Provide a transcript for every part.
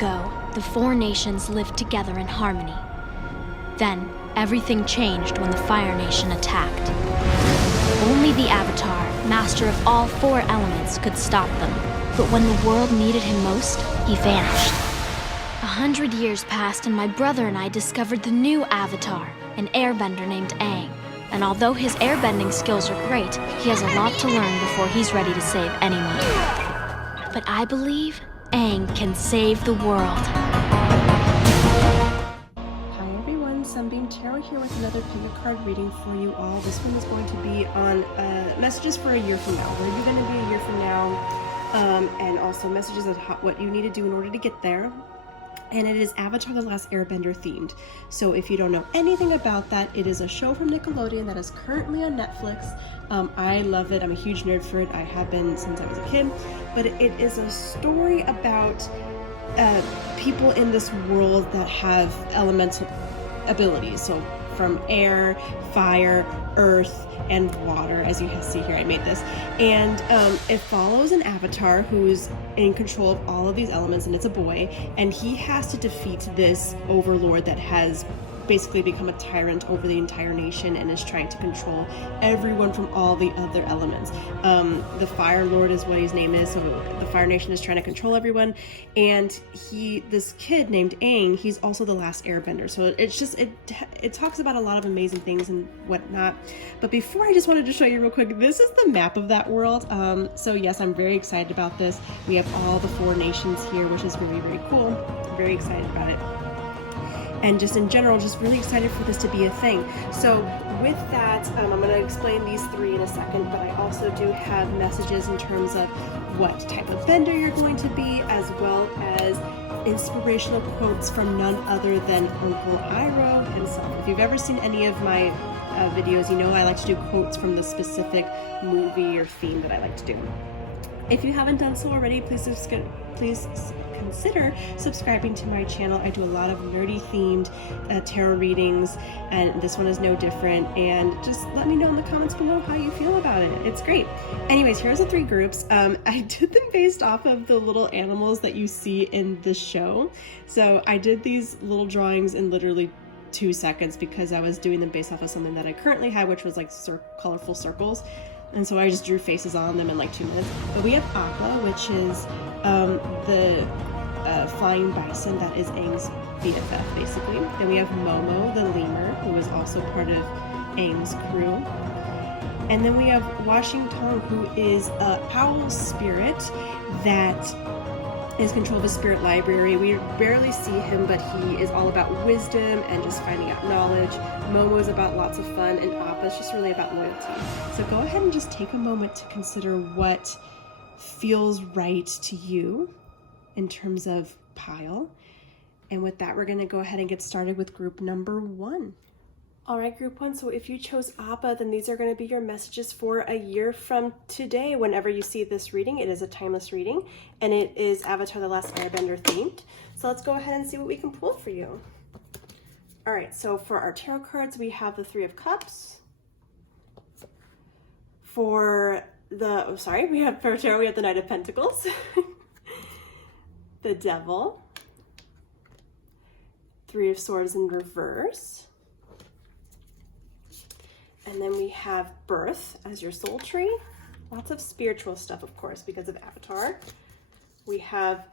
ago, the four nations lived together in harmony. Then, everything changed when the Fire Nation attacked. Only the Avatar, master of all four elements, could stop them. But when the world needed him most, he vanished. 100 years passed and my brother and I discovered the new Avatar, an airbender named Aang. And although his airbending skills are great, he has a lot to learn before he's ready to save anyone. But I believe Aang can save the world. Hi everyone, SunbeamTarot here with another pick a card reading for you all. This one is going to be on messages for a year from now. Where are you going to be a year from now? And also messages of what you need to do in order to get there. And it is Avatar: The Last Airbender themed. So if you don't know anything about that, it is a show from Nickelodeon that is currently on Netflix. I love it. I'm a huge nerd for it. I have been since I was a kid. But it is a story about people in this world that have elemental abilities. So from air, fire, earth, and water, as you see here. I made this. And it follows an avatar who's in control of all of these elements, and it's a boy, and he has to defeat this overlord that has basically become a tyrant over the entire nation and is trying to control everyone from all the other elements. The Fire Lord is what his name is, so the Fire Nation is trying to control everyone, and this kid named Aang, he's also the last airbender. So it's just, it talks about a lot of amazing things and whatnot. But before, I just wanted to show you real quick, this is the map of that world. So yes, I'm very excited about this. We have all the four nations here, which is very, very cool. I'm very excited about it. And just in general, just really excited for this to be a thing. So with that, I'm going to explain these three in a second, but I also do have messages in terms of what type of bender you're going to be, as well as inspirational quotes from none other than Uncle Iroh himself. If you've ever seen any of my videos, you know I like to do quotes from the specific movie or theme that I like to do. If you haven't done so already, please consider subscribing to my channel. I do a lot of nerdy themed tarot readings, and this one is no different. And just let me know in the comments below how you feel about it. It's great. Anyways, here's the three groups. I did them based off of the little animals that you see in the show. So I did these little drawings in literally 2 seconds because I was doing them based off of something that I currently had, which was like colorful circles. And so I just drew faces on them in like 2 minutes. But we have Appa, which is the flying bison that is Aang's BFF, basically. Then we have Momo, the lemur, who is also part of Aang's crew. And then we have Wan Shi Tong, who is an owl spirit that is control of his spirit library. We barely see him, but he is all about wisdom and just finding out knowledge. Momo is about lots of fun, and Appa is just really about loyalty. So go ahead and just take a moment to consider what feels right to you in terms of pile. And with that, we're going to go ahead and get started with group number 1. All right, group 1, so if you chose Appa, then these are going to be your messages for a year from today. Whenever you see this reading, it is a timeless reading, and it is Avatar: The Last Airbender themed. So let's go ahead and see what we can pull for you. All right, so for our tarot cards, we have the Three of Cups. For tarot, we have the Knight of Pentacles, the Devil, Three of Swords in reverse, and then we have Birth as your soul tree. Lots of spiritual stuff, of course, because of Avatar. We have,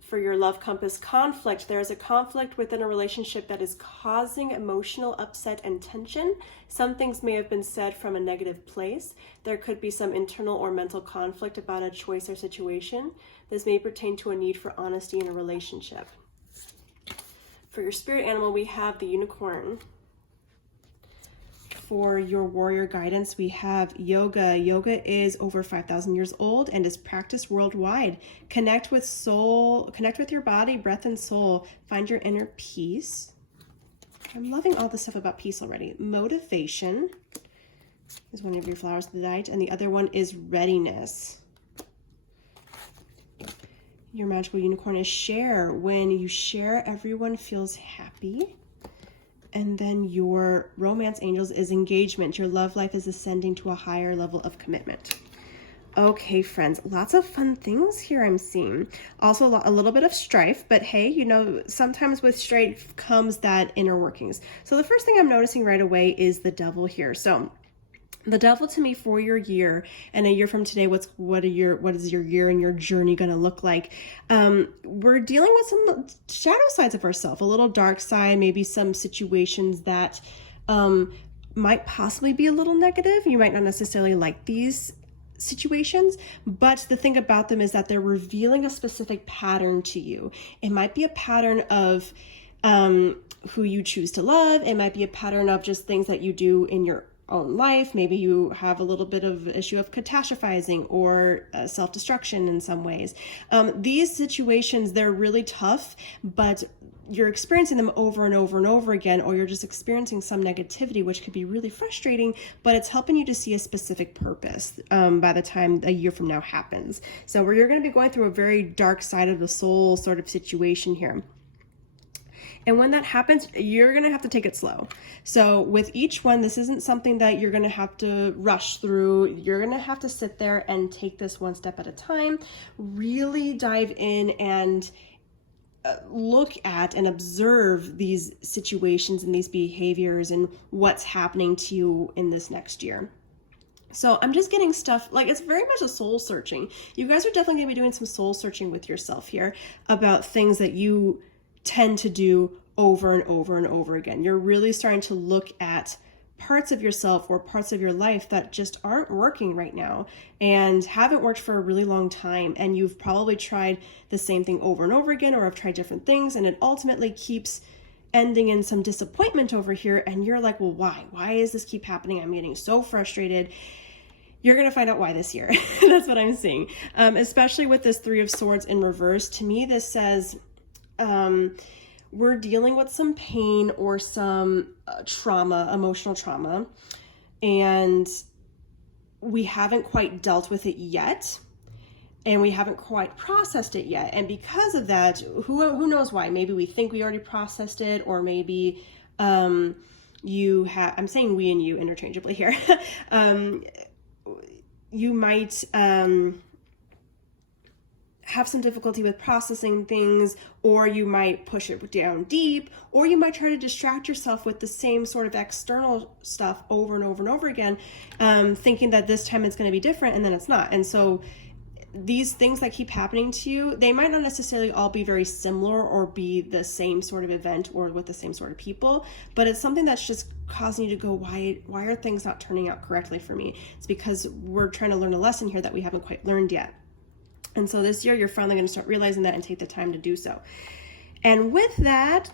for your love compass, conflict. There is a conflict within a relationship that is causing emotional upset and tension. Some things may have been said from a negative place. There could be some internal or mental conflict about a choice or situation. This may pertain to a need for honesty in a relationship. For your spirit animal, we have the unicorn. For your warrior guidance, we have yoga. Yoga is over 5,000 years old and is practiced worldwide. Connect with your body, breath, and soul. Find your inner peace. I'm loving all the stuff about peace already. Motivation is one of your flowers of the night, and the other one is readiness. Your magical unicorn is share. When you share, everyone feels happy. And then your romance angels is engagement. Your love life is ascending to a higher level of commitment. Okay, friends, lots of fun things here I'm seeing. Also, a little bit of strife, but hey, you know, sometimes with strife comes that inner workings. So the first thing I'm noticing right away is the devil here. So the devil to me for your year and a year from today, what is your year and your journey going to look like? We're dealing with some shadow sides of ourselves, a little dark side, maybe some situations that might possibly be a little negative. You might not necessarily like these situations, but the thing about them is that they're revealing a specific pattern to you. It might be a pattern of who you choose to love. It might be a pattern of just things that you do in your own life. Maybe you have a little bit of issue of catastrophizing or self-destruction in some ways. These situations, they're really tough, but you're experiencing them over and over and over again, or you're just experiencing some negativity, which could be really frustrating, but it's helping you to see a specific purpose by the time a year from now happens. So where you're going to be going through a very dark side of the soul sort of situation here. And when that happens, you're going to have to take it slow. So with each one, this isn't something that you're going to have to rush through. You're going to have to sit there and take this one step at a time, really dive in and look at and observe these situations and these behaviors and what's happening to you in this next year. So I'm just getting stuff, like it's very much a soul searching. You guys are definitely going to be doing some soul searching with yourself here about things that you tend to do over and over and over again. You're really starting to look at parts of yourself or parts of your life that just aren't working right now and haven't worked for a really long time. And you've probably tried the same thing over and over again, or have tried different things, and it ultimately keeps ending in some disappointment over here. And you're like, well, why? Why does this keep happening? I'm getting so frustrated. You're going to find out why this year. That's what I'm seeing. Especially with this Three of Swords in reverse. To me, this says, we're dealing with some pain or some trauma, emotional trauma, and we haven't quite dealt with it yet, and we haven't quite processed it yet. And because of that, who knows why? Maybe we think we already processed it, or maybe you have, I'm saying we and you interchangeably here. You might have some difficulty with processing things, or you might push it down deep, or you might try to distract yourself with the same sort of external stuff over and over and over again, thinking that this time it's going to be different, and then it's not. And so these things that keep happening to you, they might not necessarily all be very similar or be the same sort of event or with the same sort of people, but it's something that's just causing you to go, why are things not turning out correctly for me? It's because we're trying to learn a lesson here that we haven't quite learned yet. And so this year, you're finally going to start realizing that and take the time to do so. And with that,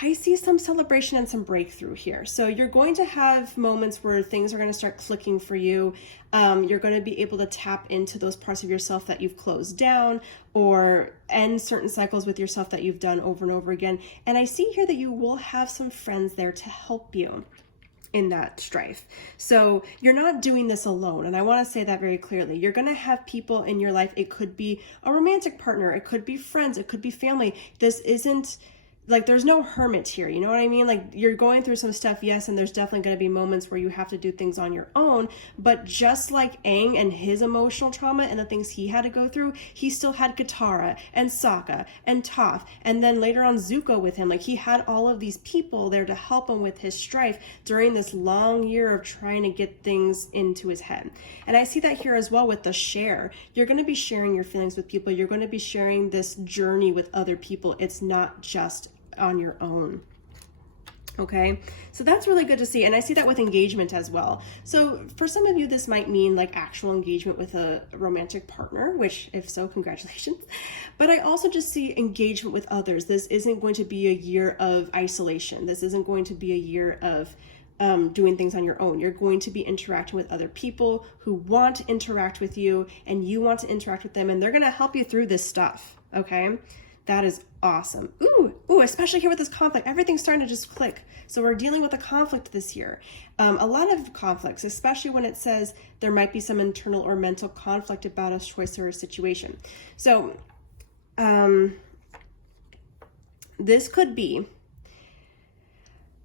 I see some celebration and some breakthrough here. So you're going to have moments where things are going to start clicking for you. You're going to be able to tap into those parts of yourself that you've closed down, or end certain cycles with yourself that you've done over and over again. And I see here that you will have some friends there to help you in that strife. So you're not doing this alone. And I want to say that very clearly. You're going to have people in your life. It could be a romantic partner. It could be friends. It could be family. This isn't like, there's no hermit here. You know what I mean? Like, you're going through some stuff. Yes. And there's definitely going to be moments where you have to do things on your own. But just like Aang and his emotional trauma and the things he had to go through, he still had Katara and Sokka and Toph. And then later on Zuko with him. Like, he had all of these people there to help him with his strife during this long year of trying to get things into his head. And I see that here as well with the share. You're going to be sharing your feelings with people. You're going to be sharing this journey with other people. It's not just on your own. Okay, so that's really good to see. And I see that with engagement as well. So for some of you, this might mean like actual engagement with a romantic partner, which if so, congratulations. But I also just see engagement with others. This isn't going to be a year of isolation. This isn't going to be a year of doing things on your own. You're going to be interacting with other people who want to interact with you, and you want to interact with them, and they're going to help you through this stuff. Okay, that is awesome. Ooh, especially here with this conflict, everything's starting to just click. So we're dealing with a conflict this year. A lot of conflicts, especially when it says there might be some internal or mental conflict about a choice or a situation. So this could be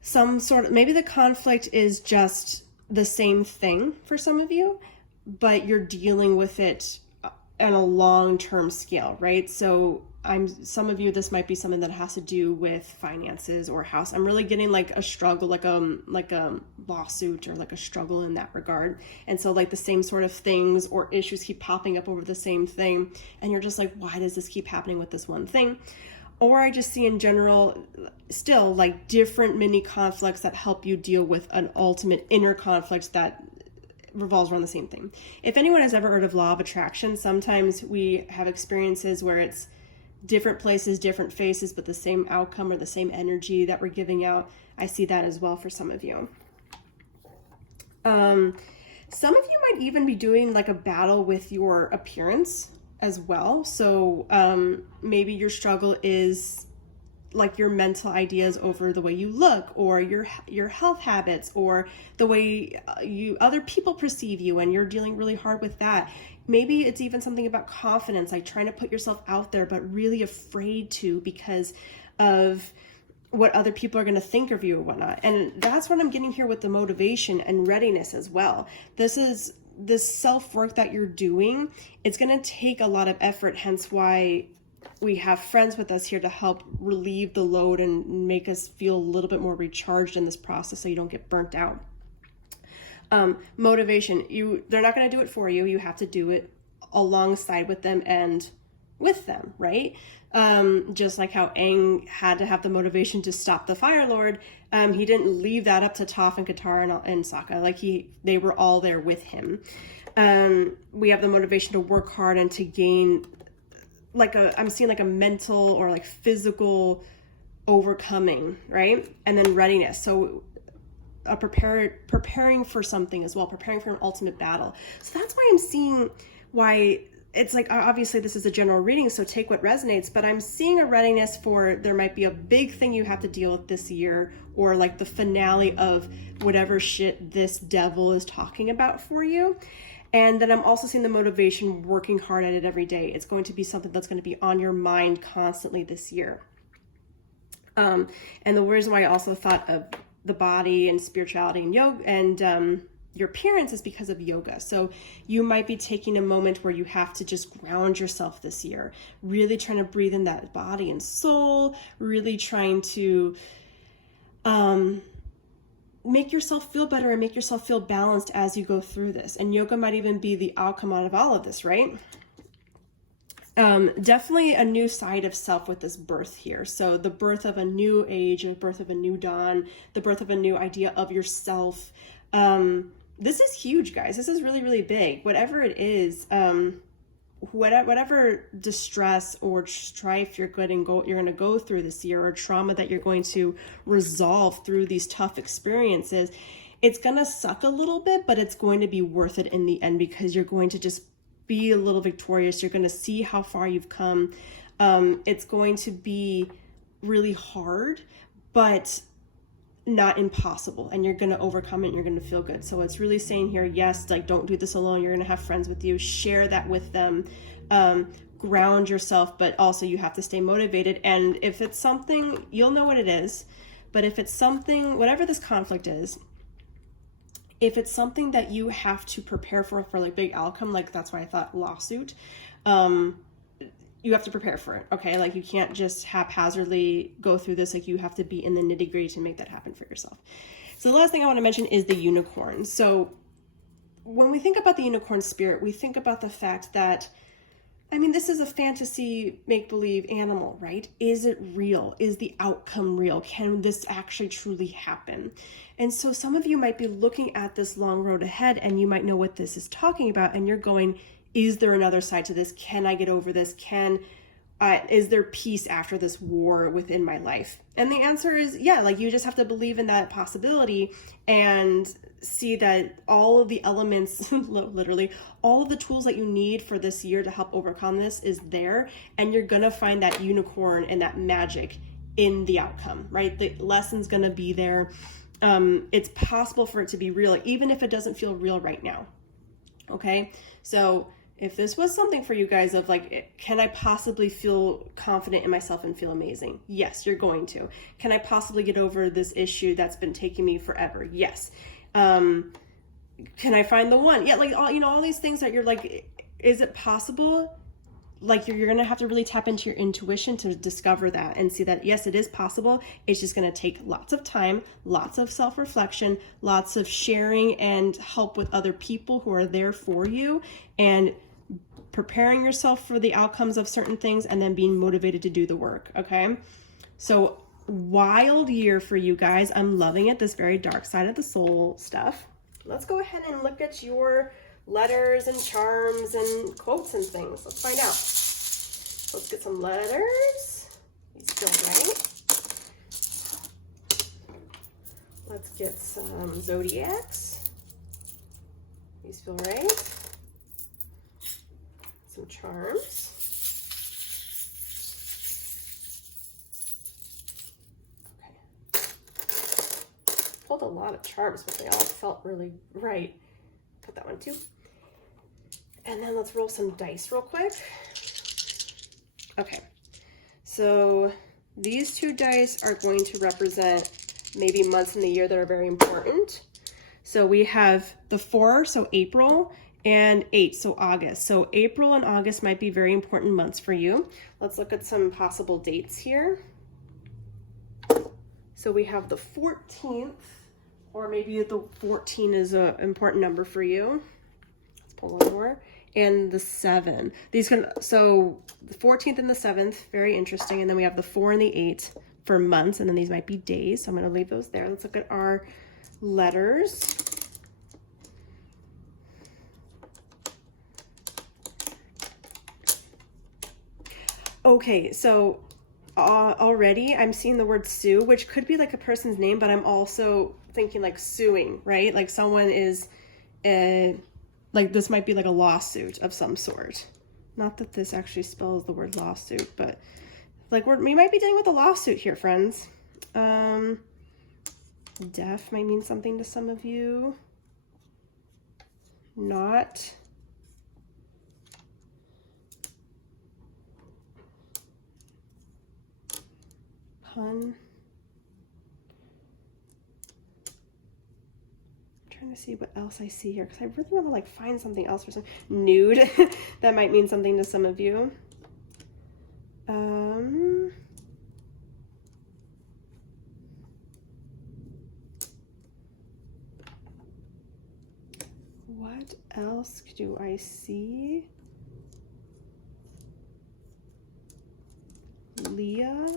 some sort of, maybe the conflict is just the same thing for some of you, but you're dealing with it on a long-term scale, right? So some of you, this might be something that has to do with finances or house. I'm really getting like a struggle, like a lawsuit or like a struggle in that regard. And so like the same sort of things or issues keep popping up over the same thing. And you're just like, why does this keep happening with this one thing? Or I just see in general, still like different mini conflicts that help you deal with an ultimate inner conflict that revolves around the same thing. If anyone has ever heard of law of attraction, sometimes we have experiences where it's different places, different faces, but the same outcome or the same energy that we're giving out. I see that as well for some of you. Some of you might even be doing like a battle with your appearance as well. So maybe your struggle is like your mental ideas over the way you look, or your health habits, or the way other people perceive you, and you're dealing really hard with that. Maybe it's even something about confidence, like trying to put yourself out there, but really afraid to because of what other people are going to think of you or whatnot. And that's what I'm getting here with the motivation and readiness as well. This self-work that you're doing, it's going to take a lot of effort, hence why we have friends with us here to help relieve the load and make us feel a little bit more recharged in this process so you don't get burnt out. Motivation, they're not going to do it for you. You have to do it alongside with them and with them, right? Just like how Aang had to have the motivation to stop the Fire Lord, he didn't leave that up to Toph and Katara and Sokka. Like they were all there with him. We have the motivation to work hard and to gain I'm seeing like a mental or like physical overcoming, right? And then readiness. So preparing for something as well, preparing for an ultimate battle. So that's why I'm seeing why it's like, obviously this is a general reading, so take what resonates, but I'm seeing a readiness for there might be a big thing you have to deal with this year, or like the finale of whatever shit this devil is talking about for you. And then I'm also seeing the motivation working hard at it every day. It's going to be something that's going to be on your mind constantly this year. And the reason why I also thought of the body and spirituality and yoga and your appearance is because of yoga. So you might be taking a moment where you have to just ground yourself this year, really trying to breathe in that body and soul, really trying to make yourself feel better and make yourself feel balanced as you go through this. And yoga might even be the outcome out of all of this, right? Definitely a new side of self with this birth here. So the birth of a new age, the birth of a new dawn, the birth of a new idea of yourself. This is huge, guys. This is really, really big. Whatever it is, whatever distress or strife you're going to go through this year, or trauma that you're going to resolve through these tough experiences, it's going to suck a little bit, but it's going to be worth it in the end, because you're going to just be a little victorious. You're going to see how far you've come. It's going to be really hard, but not impossible, and you're going to overcome it and you're going to feel good. So it's really saying here, yes, like don't do this alone. You're going to have friends with you. Share that with them. Ground yourself, but also you have to stay motivated. And if it's something, you'll know what it is. But if it's something, whatever this conflict is, if it's something that you have to prepare for like big outcome, like that's why I thought lawsuit, you have to prepare for it, okay? Like you can't just haphazardly go through this. Like you have to be in the nitty gritty to make that happen for yourself. So the last thing I want to mention is the unicorn. So when we think about the unicorn spirit, we think about the fact that, I mean, this is a fantasy make-believe animal, right? Is it real? Is the outcome real? Can this actually truly happen? And so some of you might be looking at this long road ahead, and you might know what this is talking about, and you're going, is there another side to this? Can I get over this? Is there peace after this war within my life? And the answer is yeah. Like you just have to believe in that possibility and see that all of the elements, literally all of the tools that you need for this year to help overcome this is there. And you're gonna find that unicorn and that magic in the outcome, right? The lesson's gonna be there. It's possible for it to be real, even if it doesn't feel real right now. Okay, so if this was something for you guys of like, can I possibly feel confident in myself and feel amazing? Yes, you're going to. Can I possibly get over this issue that's been taking me forever? Yes. can I find the one? Yeah, like all, you know, all these things that you're like, is it possible? Like you're going to have to really tap into your intuition to discover that and see that, yes, it is possible. It's just going to take lots of time, lots of self-reflection, lots of sharing and help with other people who are there for you, and preparing yourself for the outcomes of certain things, and then being motivated to do the work. Okay. So wild year for you guys. I'm loving it. This very dark side of the soul stuff. Let's go ahead and look at your letters and charms and quotes and things. Let's find out. Let's get some letters. These feel right. Let's get some zodiacs. These feel right. Some charms. Okay. Pulled a lot of charms, but they all felt really right. Put that one too. And then let's roll some dice real quick. Okay, so these two dice are going to represent maybe months in the year that are very important. So we have the 4, so April, and 8, so August. So April and August might be very important months for you. Let's look at some possible dates here. So we have the 14th, or maybe the 14 is an important number for you. Let's pull one more. And the 7. These can, so the 14th and the 7th, very interesting. And then we have the 4 and the 8 for months, and then these might be days. So I'm going to leave those there. Let's look at our letters. Okay, so already I'm seeing the word sue, which could be like a person's name, but I'm also thinking like suing, right? Like someone is like this might be like a lawsuit of some sort. Not that this actually spells the word lawsuit, but like we might be dealing with a lawsuit here, friends. Deaf might mean something to some of you. Not. Pun. Trying to see what else I see here, because I really want to like find something else for some nude. That might mean something to some of you. What else do I see? Leah.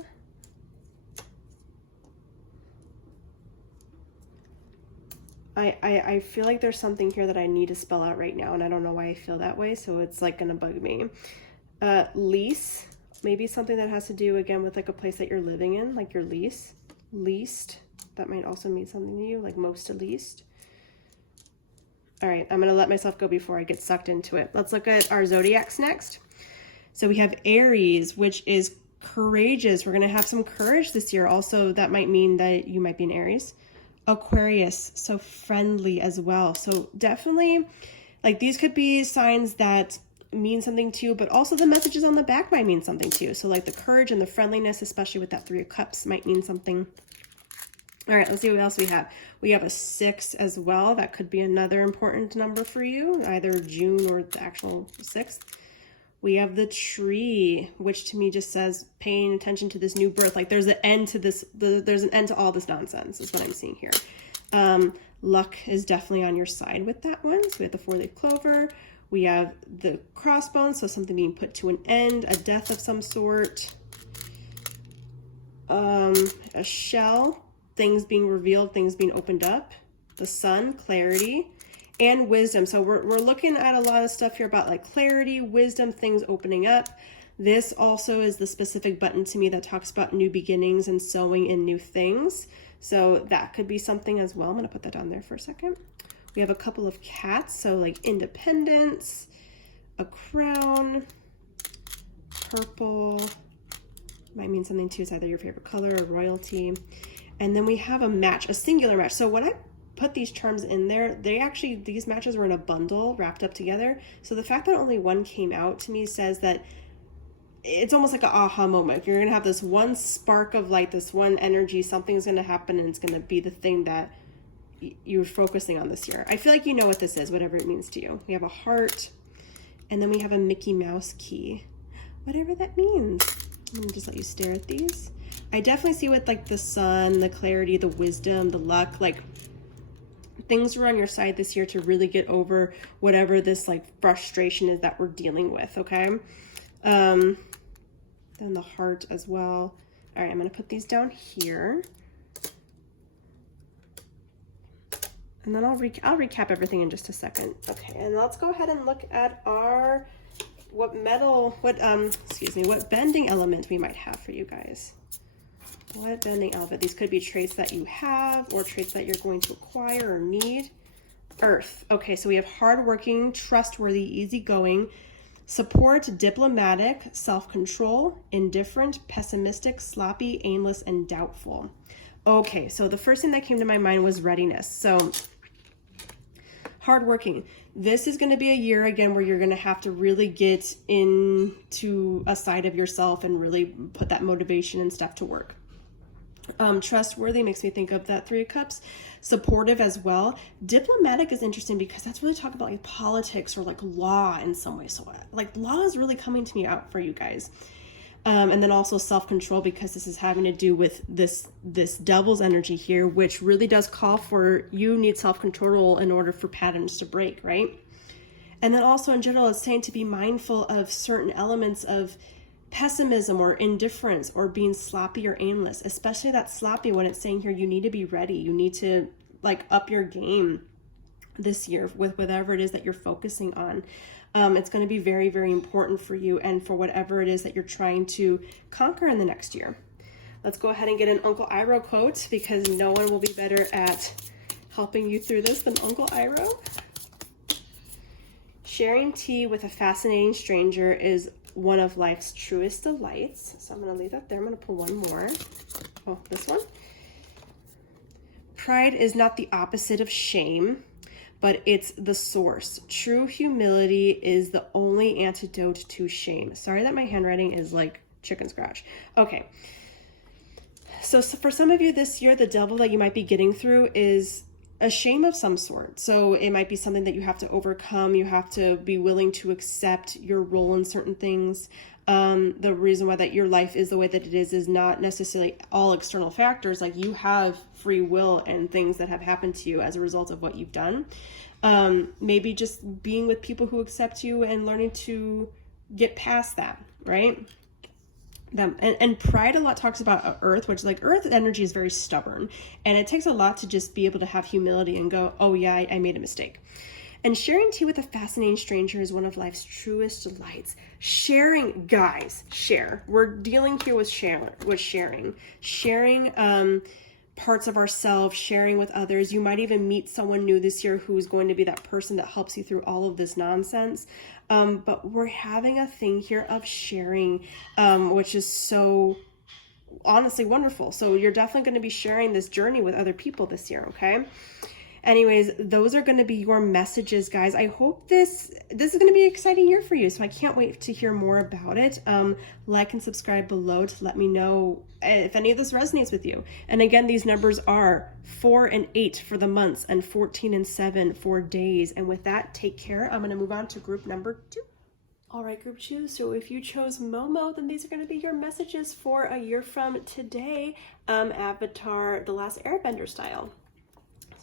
I feel like there's something here that I need to spell out right now, and I don't know why I feel that way, so it's like gonna bug me. Lease, maybe something that has to do again with like a place that you're living in, like your lease. Least, that might also mean something to you, like most at least. All right, I'm gonna let myself go before I get sucked into it. Let's look at our zodiacs next. So we have Aries, which is courageous. We're gonna have some courage this year. Also, that might mean that you might be an Aries. Aquarius, so friendly as well. So definitely, like these could be signs that mean something to you, but also the messages on the back might mean something to you. So like the courage and the friendliness, especially with that 3 of Cups, might mean something. All right, let's see what else we have. We have a 6 as well. That could be another important number for you, either June or the actual 6th. We have the Tree, which to me just says paying attention to this new birth. Like there's an end to this, there's an end to all this nonsense is what I'm seeing here. Luck is definitely on your side with that one. So we have the 4-leaf clover. We have the crossbones, so something being put to an end, a death of some sort. A shell, things being revealed, things being opened up. The Sun, clarity. And wisdom. So we're looking at a lot of stuff here about like clarity, wisdom, things opening up. This also is the specific button to me that talks about new beginnings and sowing in new things. So that could be something as well. I'm going to put that down there for a second. We have a couple of cats. So like independence, a crown, purple, might mean something too. It's either your favorite color or royalty. And then we have a match, a singular match. So when I put these charms in there, these matches were in a bundle wrapped up together. So the fact that only one came out to me says that it's almost like an aha moment. You're gonna have this one spark of light, this one energy, something's gonna happen, and it's gonna be the thing that you're focusing on this year. I feel like you know what this is, whatever it means to you. We have a heart, and then we have a Mickey Mouse key, whatever that means. I'm gonna just let you stare at these. I definitely see with like the sun, the clarity, the wisdom, the luck, like things are on your side this year to really get over whatever this like frustration is that we're dealing with, okay? Then the heart as well. All right, I'm gonna put these down here. And then I'll recap everything in just a second. Okay, and let's go ahead and look at our, what bending element we might have for you guys. What bending element? These could be traits that you have or traits that you're going to acquire or need. Earth. Okay, so we have hardworking, trustworthy, easygoing, support, diplomatic, self-control, indifferent, pessimistic, sloppy, aimless, and doubtful. Okay, so the first thing that came to my mind was readiness. So hardworking. This is going to be a year again where you're going to have to really get into a side of yourself and really put that motivation and stuff to work. Trustworthy makes me think of that Three of Cups. Supportive as well. Diplomatic is interesting because that's really talking about like politics or like law in some way. So like law is really coming to me out for you guys. And then also self-control, because this is having to do with this devil's energy here, which really does call for you need self-control in order for patterns to break, right? And then also in general, it's saying to be mindful of certain elements of pessimism or indifference or being sloppy or aimless, especially that sloppy when it's saying here you need to be ready. You need to like up your game this year with whatever it is that you're focusing on. It's going to be very, very important for you and for whatever it is that you're trying to conquer in the next year. Let's go ahead and get an Uncle Iroh quote, because no one will be better at helping you through this than Uncle Iroh. Sharing tea with a fascinating stranger is one of life's truest delights. So I'm going to leave that there. I'm going to pull one more. Oh, this one. Pride is not the opposite of shame, but it's the source. True humility is the only antidote to shame. Sorry that my handwriting is like chicken scratch. Okay. So for some of you this year, the devil that you might be getting through is a shame of some sort. So it might be something that you have to overcome. You have to be willing to accept your role in certain things. The reason why that your life is the way that it is not necessarily all external factors. Like you have free will and things that have happened to you as a result of what you've done. Maybe just being with people who accept you and learning to get past that, right? And pride a lot talks about earth, which like earth energy is very stubborn, and it takes a lot to just be able to have humility and go, oh yeah, I made a mistake. And sharing tea with a fascinating stranger is one of life's truest delights. Sharing, guys, share. We're dealing here with sharing parts of ourselves, sharing with others. You might even meet someone new this year who's going to be that person that helps you through all of this nonsense. But we're having a thing here of sharing, which is so honestly wonderful. So you're definitely going to be sharing this journey with other people this year, okay? Anyways, those are going to be your messages, guys. I hope this is going to be an exciting year for you, so I can't wait to hear more about it. Like and subscribe below to let me know if any of this resonates with you. And again, these numbers are 4 and 8 for the months and 14 and 7 for days. And with that, take care. I'm going to move on to group number 2. All right, group 2. So if you chose Momo, then these are going to be your messages for a year from today. Avatar, The Last Airbender style.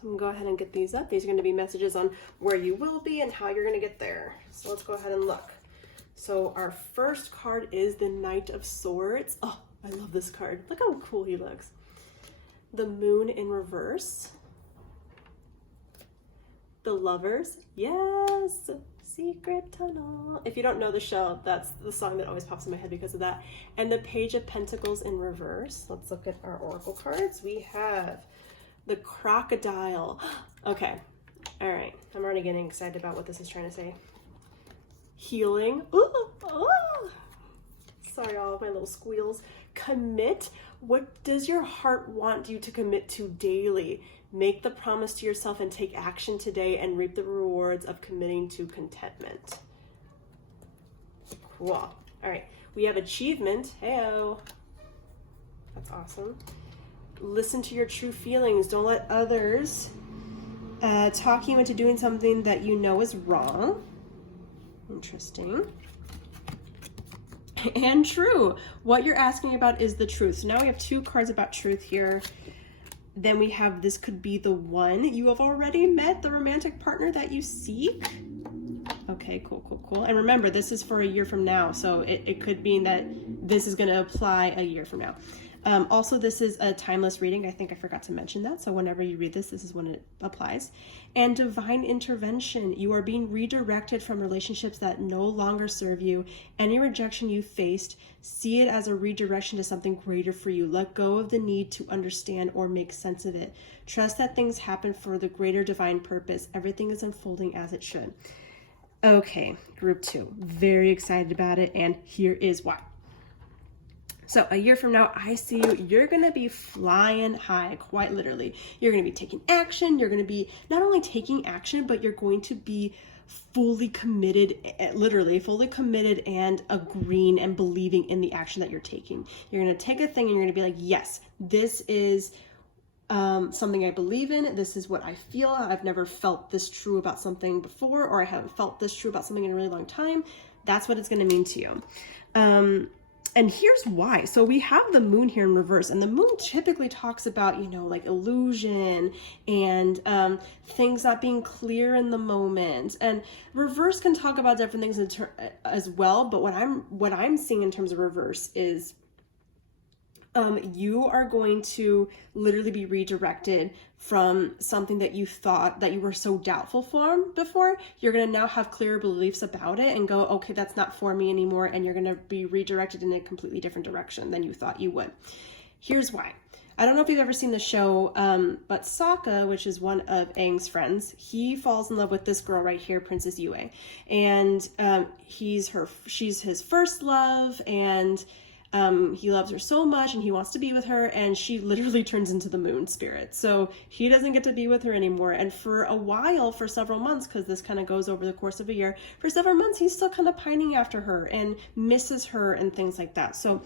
So I'm going to go ahead and get these up. These are going to be messages on where you will be and how you're going to get there. So let's go ahead and look. So our first card is the Knight of Swords. Oh, I love this card. Look how cool he looks. The Moon in reverse. The Lovers. Yes. Secret Tunnel. If you don't know the show, that's the song that always pops in my head because of that. And the Page of Pentacles in reverse. Let's look at our oracle cards. We have the Crocodile. Okay. All right. I'm already getting excited about what this is trying to say. Healing. Ooh. Ooh. Sorry, all of my little squeals. Commit. What does your heart want you to commit to daily? Make the promise to yourself and take action today and reap the rewards of committing to contentment. Cool. All right. We have achievement. Hey-o. That's awesome. Listen to your true feelings. Don't let others talking you into doing something that you know is wrong. Interesting. And true. What you're asking about is the truth. So now we have 2 cards about truth here. Then we have this could be the one. You have already met the romantic partner that you seek. Okay, cool. And remember, this is for a year from now. So it could mean that this is going to apply a year from now. Also, this is a timeless reading. I think I forgot to mention that. So whenever you read this, this is when it applies. And divine intervention. You are being redirected from relationships that no longer serve you. Any rejection you faced, see it as a redirection to something greater for you. Let go of the need to understand or make sense of it. Trust that things happen for the greater divine purpose. Everything is unfolding as it should. Okay, group 2. Very excited about it. And here is why. So a year from now, I see you're going to be flying high, quite literally. You're going to be taking action. You're going to be not only taking action, but you're going to be fully committed, literally fully committed and agreeing and believing in the action that you're taking. You're going to take a thing and you're going to be like, yes, this is something I believe in. This is what I feel. I've never felt this true about something before, or I haven't felt this true about something in a really long time. That's what it's going to mean to you. And here's why. So we have the moon here in reverse, and the moon typically talks about, like illusion and things not being clear in the moment. And reverse can talk about different things as well. But what I'm seeing in terms of reverse is you are going to literally be redirected from something that you thought that you were so doubtful for before. You're going to now have clearer beliefs about it and go, okay, that's not for me anymore. And you're going to be redirected in a completely different direction than you thought you would. Here's why. I don't know if you've ever seen the show, but Sokka, which is one of Aang's friends, he falls in love with this girl right here, Princess Yue. And she's his first love, and he loves her so much and he wants to be with her, and she literally turns into the moon spirit. So he doesn't get to be with her anymore. And for a while, for several months, because this kind of goes over the course of a year, for several months, he's still kind of pining after her and misses her and things like that. So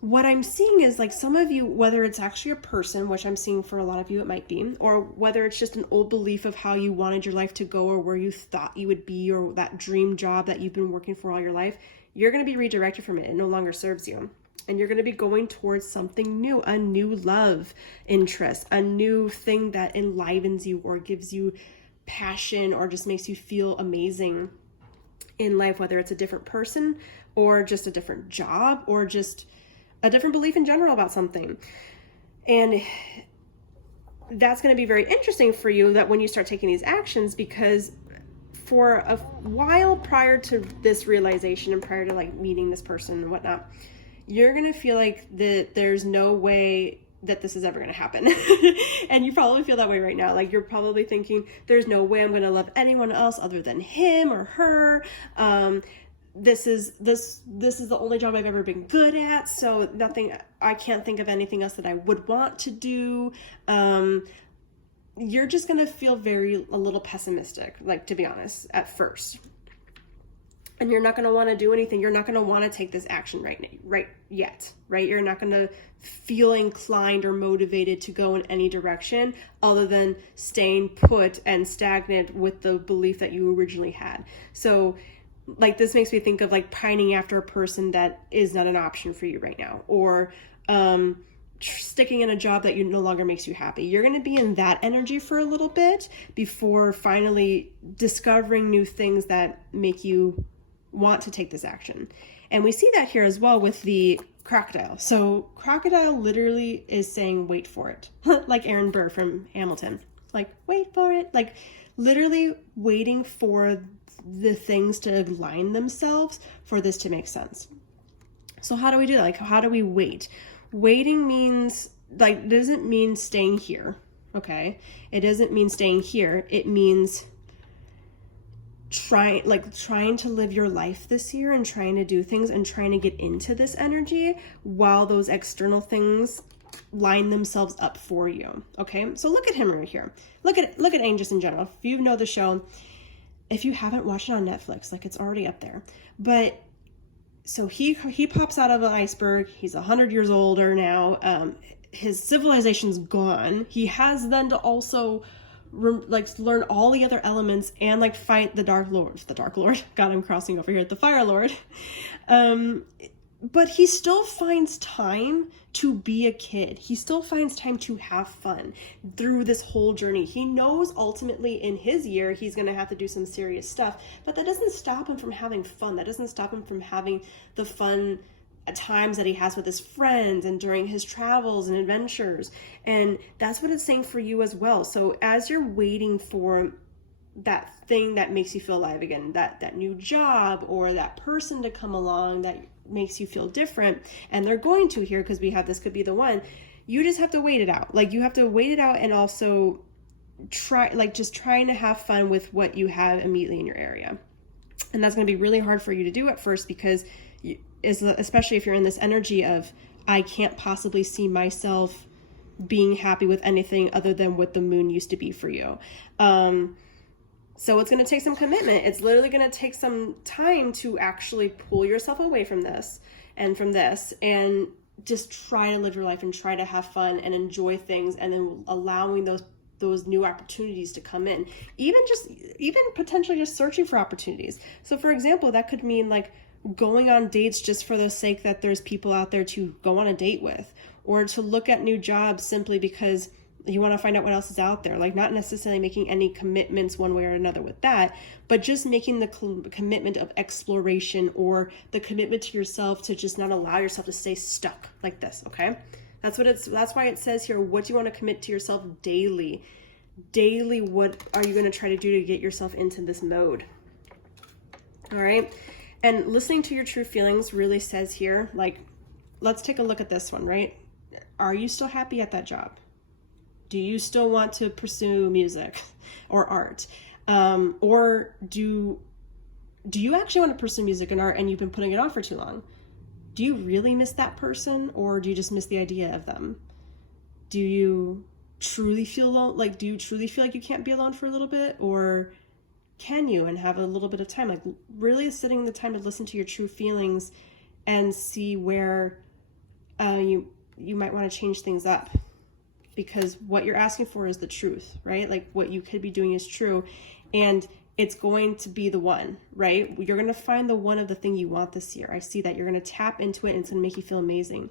what I'm seeing is like some of you, whether it's actually a person, which I'm seeing for a lot of you, it might be, or whether it's just an old belief of how you wanted your life to go or where you thought you would be, or that dream job that you've been working for all your life, you're going to be redirected from it. It no longer serves you. And you're going to be going towards something new, a new love interest, a new thing that enlivens you or gives you passion or just makes you feel amazing in life, whether it's a different person or just a different job or just a different belief in general about something. And that's going to be very interesting for you that when you start taking these actions, because for a while prior to this realization and prior to like meeting this person and whatnot, you're going to feel like that there's no way that this is ever going to happen. And you probably feel that way right now. Like you're probably thinking, there's no way I'm going to love anyone else other than him or her. This is the only job I've ever been good at. So I can't think of anything else that I would want to do. You're just going to feel a little pessimistic, like, to be honest, at first. And you're not going to want to do anything. You're not going to want to take this action right yet, right? You're not going to feel inclined or motivated to go in any direction other than staying put and stagnant with the belief that you originally had. So, like, this makes me think of, like, pining after a person that is not an option for you right now. Or, sticking in a job that no longer makes you happy. You're going to be in that energy for a little bit before finally discovering new things that make you want to take this action. And we see that here as well with the crocodile. So crocodile literally is saying, wait for it. Like Aaron Burr from Hamilton. Like, wait for it. Like literally waiting for the things to align themselves for this to make sense. So how do we do that? Like, how do we wait? Waiting means, like, doesn't mean staying here, okay? It doesn't mean staying here. It means trying to live your life this year and trying to do things and trying to get into this energy while those external things line themselves up for you, okay? So look at him right here. Look at Aang just in general. If you know the show, if you haven't watched it on Netflix, like, it's already up there. But so he pops out of an iceberg. He's 100 years older now. His civilization's gone. He has then to also like learn all the other elements and like fight the Dark Lord. God, I'm crossing over here at the Fire Lord. But he still finds time to be a kid. He still finds time to have fun through this whole journey. He knows ultimately in his year he's going to have to do some serious stuff, but that doesn't stop him from having fun. That doesn't stop him from having the fun times that he has with his friends and during his travels and adventures. And that's what it's saying for you as well. So as you're waiting for that thing that makes you feel alive again, that new job or that person to come along that makes you feel different, and they're going to here because we have this could be the one, you just have to wait it out. Like you have to wait it out and also trying to have fun with what you have immediately in your area. And that's going to be really hard for you to do at first because especially if you're in this energy of I can't possibly see myself being happy with anything other than what the moon used to be for you. So it's going to take some commitment. It's literally going to take some time to actually pull yourself away from this and from this and just try to live your life and try to have fun and enjoy things, and then allowing those new opportunities to come in. Even potentially just searching for opportunities. So for example, that could mean like going on dates just for the sake that there's people out there to go on a date with, or to look at new jobs simply because you want to find out what else is out there. Like not necessarily making any commitments one way or another with that, but just making the commitment of exploration or the commitment to yourself to just not allow yourself to stay stuck like this. Okay. That's why it says here, what do you want to commit to yourself daily? Daily, what are you going to try to do to get yourself into this mode? All right. And listening to your true feelings really says here, like, let's take a look at this one, right? Are you still happy at that job? Do you still want to pursue music or art? Or do you actually want to pursue music and art and you've been putting it off for too long? Do you really miss that person, or do you just miss the idea of them? Do you truly feel alone? Like, do you truly feel like you can't be alone for a little bit, or can you and have a little bit of time? Like really sitting the time to listen to your true feelings and see where you might want to change things up. Because what you're asking for is the truth, right? Like what you could be doing is true, and it's going to be the one, right? You're going to find the one of the thing you want this year. I see that. You're going to tap into it and it's going to make you feel amazing.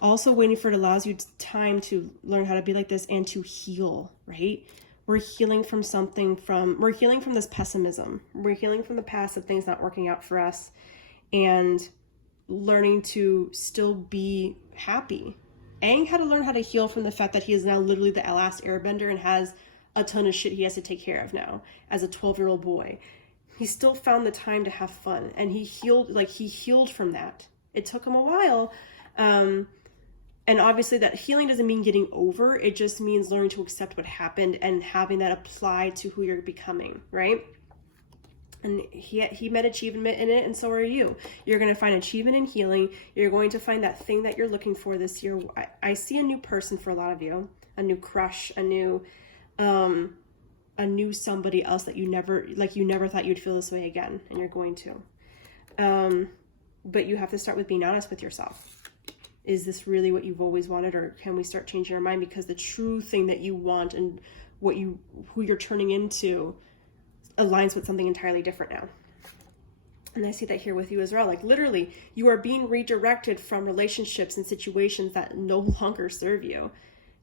Also, waiting for it allows you time to learn how to be like this and to heal, right? We're healing from this pessimism. We're healing from the past of things not working out for us and learning to still be happy. Aang had to learn how to heal from the fact that he is now literally the last airbender and has a ton of shit he has to take care of now as a 12-year-old boy. He still found the time to have fun, and he healed from that. It took him a while. And obviously that healing doesn't mean getting over. It just means learning to accept what happened and having that apply to who you're becoming, right? And he met achievement in it, and so are you. You're going to find achievement in healing. You're going to find that thing that you're looking for this year. I see a new person for a lot of you, a new crush, a new somebody else that you never thought you'd feel this way again, and you're going to. But you have to start with being honest with yourself. Is this really what you've always wanted, or can we start changing our mind because the true thing that you want and who you're turning into aligns with something entirely different now? And I see that here with you as well. Like literally, you are being redirected from relationships and situations that no longer serve you.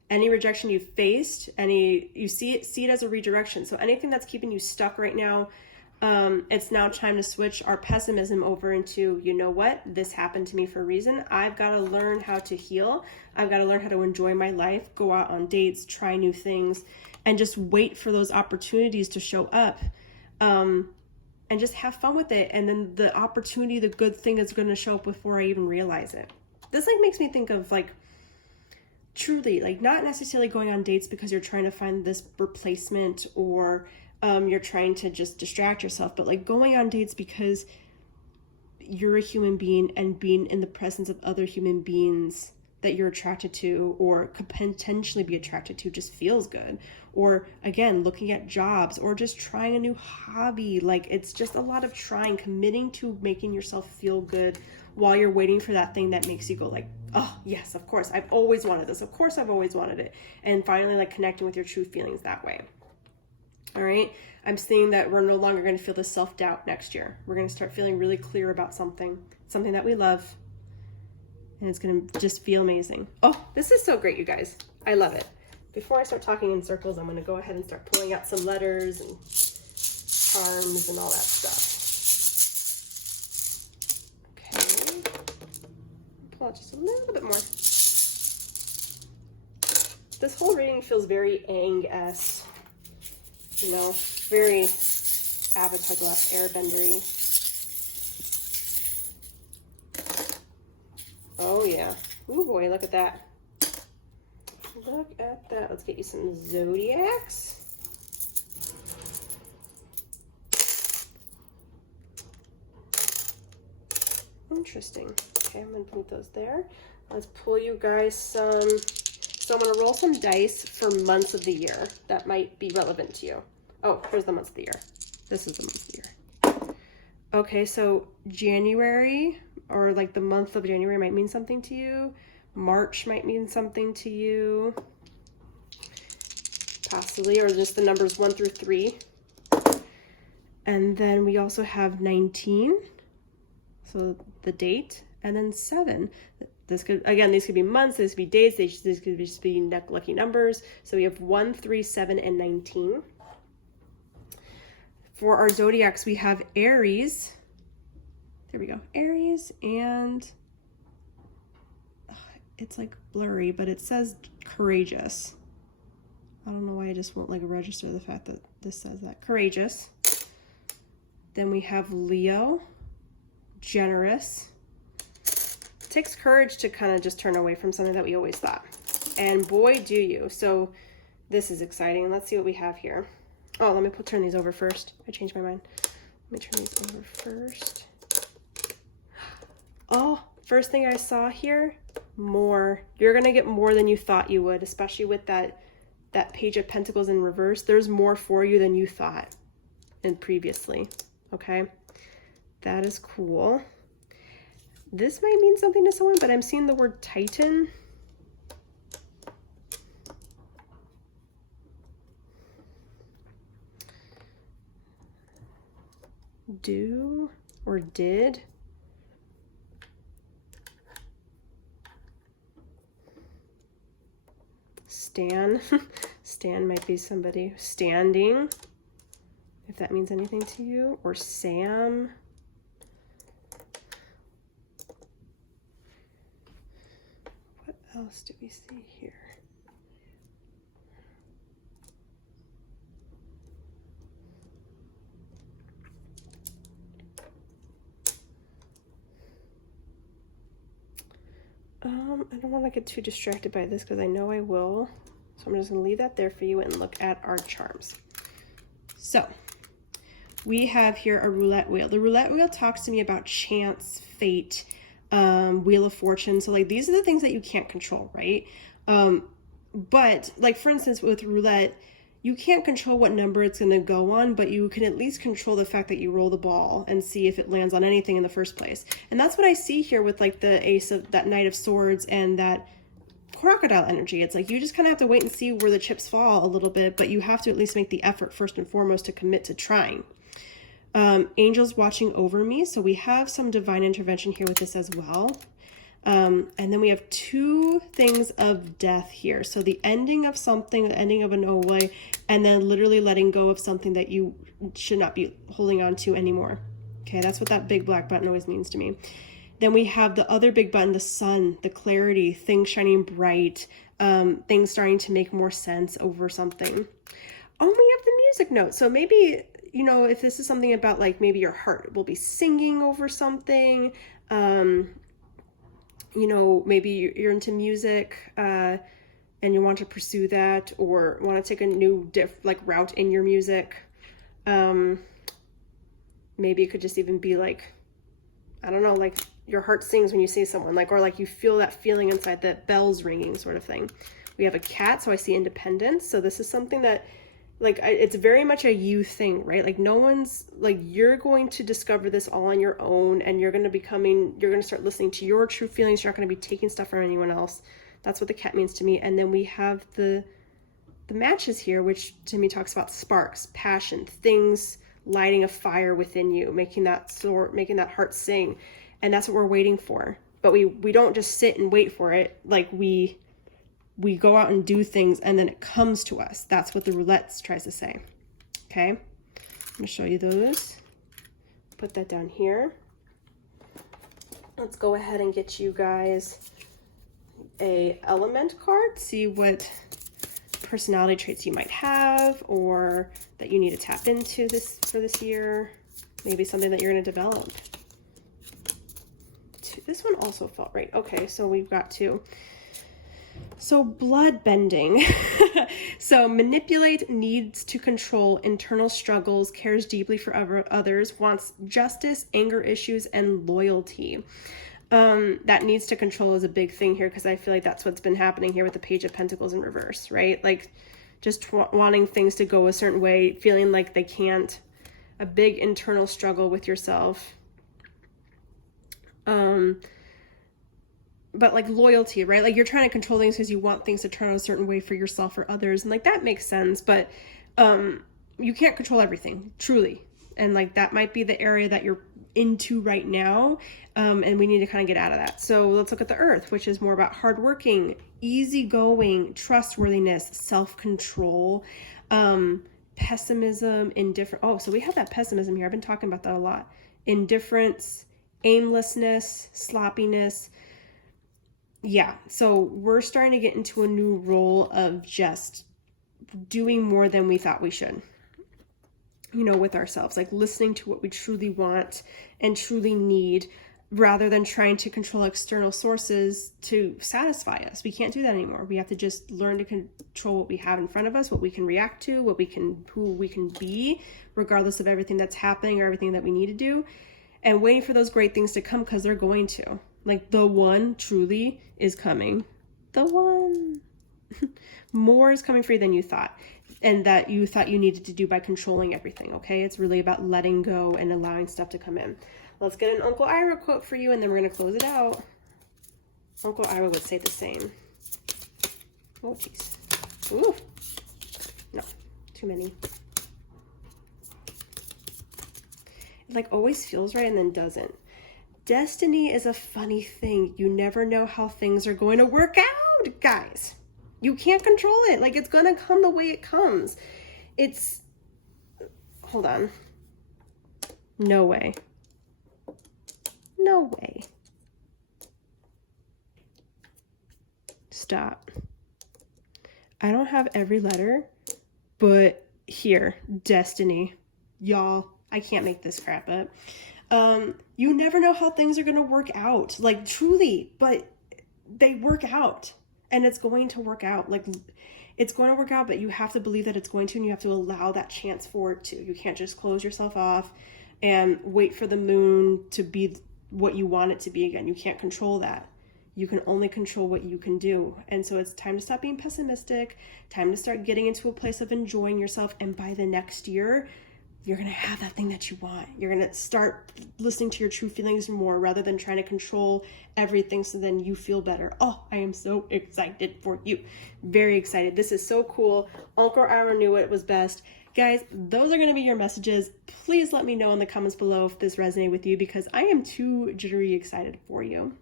Any rejection you've faced, you see it as a redirection. So anything that's keeping you stuck right now, it's now time to switch our pessimism over into, you know what? This happened to me for a reason. I've got to learn how to heal. I've got to learn how to enjoy my life, go out on dates, try new things, and just wait for those opportunities to show up. And just have fun with it. And then the opportunity, the good thing is going to show up before I even realize it. This makes me think of truly, not necessarily going on dates because you're trying to find this replacement or you're trying to just distract yourself, but going on dates because you're a human being and being in the presence of other human beings that you're attracted to or could potentially be attracted to just feels good. Or again, looking at jobs or just trying a new hobby. It's just a lot of trying, committing to making yourself feel good while you're waiting for that thing that makes you go oh yes, of course, I've always wanted this. Of course, I've always wanted it. And finally connecting with your true feelings that way. All right. I'm seeing that we're no longer going to feel the self-doubt next year. We're going to start feeling really clear about something that we love. And it's going to just feel amazing. Oh, this is so great, you guys. I love it. Before I start talking in circles, I'm going to go ahead and start pulling out some letters and charms and all that stuff. Okay. Pull out just a little bit more. This whole reading feels very Aang-esque. You know, very Avatar The Last Airbender-y. Oh yeah. Ooh boy, look at that. Look at that. Let's get you some zodiacs. Interesting. Okay, I'm gonna put those there. Let's pull you guys some. So I'm gonna roll some dice for months of the year that might be relevant to you. Oh, here's the months of the year. This is the month of the year. Okay, so January, or like the month of January, might mean something to you. March might mean something to you. Possibly, or just the numbers 1 through 3. And then we also have 19, so the date, and then 7. This could, again, these could be months, this could be days, these could just be lucky numbers. So we have 1, 3, 7, and 19. For our zodiacs, we have Aries. There we go. Aries, and it's like blurry, but it says courageous. I don't know why I just won't like register the fact that this says that. Courageous. Then we have Leo, generous. It takes courage to kind of just turn away from something that we always thought. And boy, do you. So this is exciting. Let's see what we have here. Oh, let me turn these over first. I changed my mind. Let me turn these over first. Oh, first thing I saw here, more. You're going to get more than you thought you would, especially with that Page of Pentacles in reverse. There's more for you than you thought and previously. Okay? That is cool. This might mean something to someone, but I'm seeing the word Titan. Do or did. Stan. Stan might be somebody. Standing, if that means anything to you. Or Sam. What else do we see here? I don't want to get too distracted by this because I know I will. So I'm just going to leave that there for you and look at our charms. So we have here a roulette wheel. The roulette wheel talks to me about chance, fate, wheel of fortune. So like these are the things that you can't control, right? But like for instance with roulette, you can't control what number it's going to go on, but you can at least control the fact that you roll the ball and see if it lands on anything in the first place. And that's what I see here with like the ace of that Knight of Swords and that crocodile energy. It's like you just kind of have to wait and see where the chips fall a little bit, but you have to at least make the effort first and foremost to commit to trying. Angels watching over me. So we have some divine intervention here with this as well. And then we have 2 things of death here. So the ending of something, the ending of an OA, and then literally letting go of something that you should not be holding on to anymore. Okay, that's what that big black button always means to me. Then we have the other big button, the sun, the clarity, things shining bright, things starting to make more sense over something. Oh, we have the music note. So maybe, you know, if this is something about like maybe your heart will be singing over something, you know, maybe you're into music and you want to pursue that or want to take a new route in your music. Maybe it could just even be like, I don't know, like your heart sings when you see someone, like, or like you feel that feeling inside, that bells ringing sort of thing. We have a cat, so I see independence. So this is something that like it's very much a you thing, right? Like no one's like, you're going to discover this all on your own, and you're going to start listening to your true feelings. You're not going to be taking stuff from anyone else. That's what the cat means to me. And then we have the the matches here, which to me talks about sparks, passion, things lighting a fire within you, making that heart sing. And that's what we're waiting for. But we don't just sit and wait for it. Like we go out and do things and then it comes to us. That's what the roulette tries to say. Okay, I'm gonna show you those. Put that down here. Let's go ahead and get you guys a element card. See what personality traits you might have or that you need to tap into for this year. Maybe something that you're gonna develop. This one also felt right. Okay, so we've got two. So blood bending. So manipulate, needs to control internal struggles, cares deeply for others, wants justice, anger issues, and loyalty. That needs to control is a big thing here because I feel like that's what's been happening here with the Page of Pentacles in reverse, right? Like just wanting things to go a certain way, feeling like they can't. A big internal struggle with yourself. But like loyalty, right? Like you're trying to control things because you want things to turn out a certain way for yourself or others. And like that makes sense, but you can't control everything, truly. And like that might be the area that you're into right now. And we need to kind of get out of that. So let's look at the Earth, which is more about hardworking, easygoing, trustworthiness, self-control, pessimism, indifference. Oh, so we have that pessimism here. I've been talking about that a lot. Indifference, aimlessness, sloppiness. Yeah, so we're starting to get into a new role of just doing more than we thought we should, you know, with ourselves, like listening to what we truly want and truly need rather than trying to control external sources to satisfy us. We can't do that anymore. We have to just learn to control what we have in front of us, what we can react to, who we can be, regardless of everything that's happening or everything that we need to do, and waiting for those great things to come because they're going to. Like the one truly is coming. The one. More is coming for you than you thought. And that you thought you needed to do by controlling everything, okay? It's really about letting go and allowing stuff to come in. Let's get an Uncle Iroh quote for you and then we're going to close it out. Uncle Iroh would say the same. Oh, jeez. Ooh. No, too many. It like always feels right and then doesn't. Destiny is a funny thing. You never know how things are going to work out, guys. You can't control it. Like, it's going to come the way it comes. Hold on. No way. No way. Stop. I don't have every letter, but here, destiny. Y'all, I can't make this crap up. You never know how things are going to work out, like truly, but they work out and it's going to work out. Like it's going to work out, but you have to believe that it's going to, and you have to allow that chance for it to. You can't just close yourself off and wait for the moon to be what you want it to be again. You can't control that. You can only control what you can do. And so it's time to stop being pessimistic, time to start getting into a place of enjoying yourself. And by the next year, you're going to have that thing that you want. You're going to start listening to your true feelings more rather than trying to control everything so then you feel better. Oh, I am so excited for you. Very excited. This is so cool. Uncle Iroh knew it was best. Guys, those are going to be your messages. Please let me know in the comments below if this resonated with you because I am too jittery excited for you.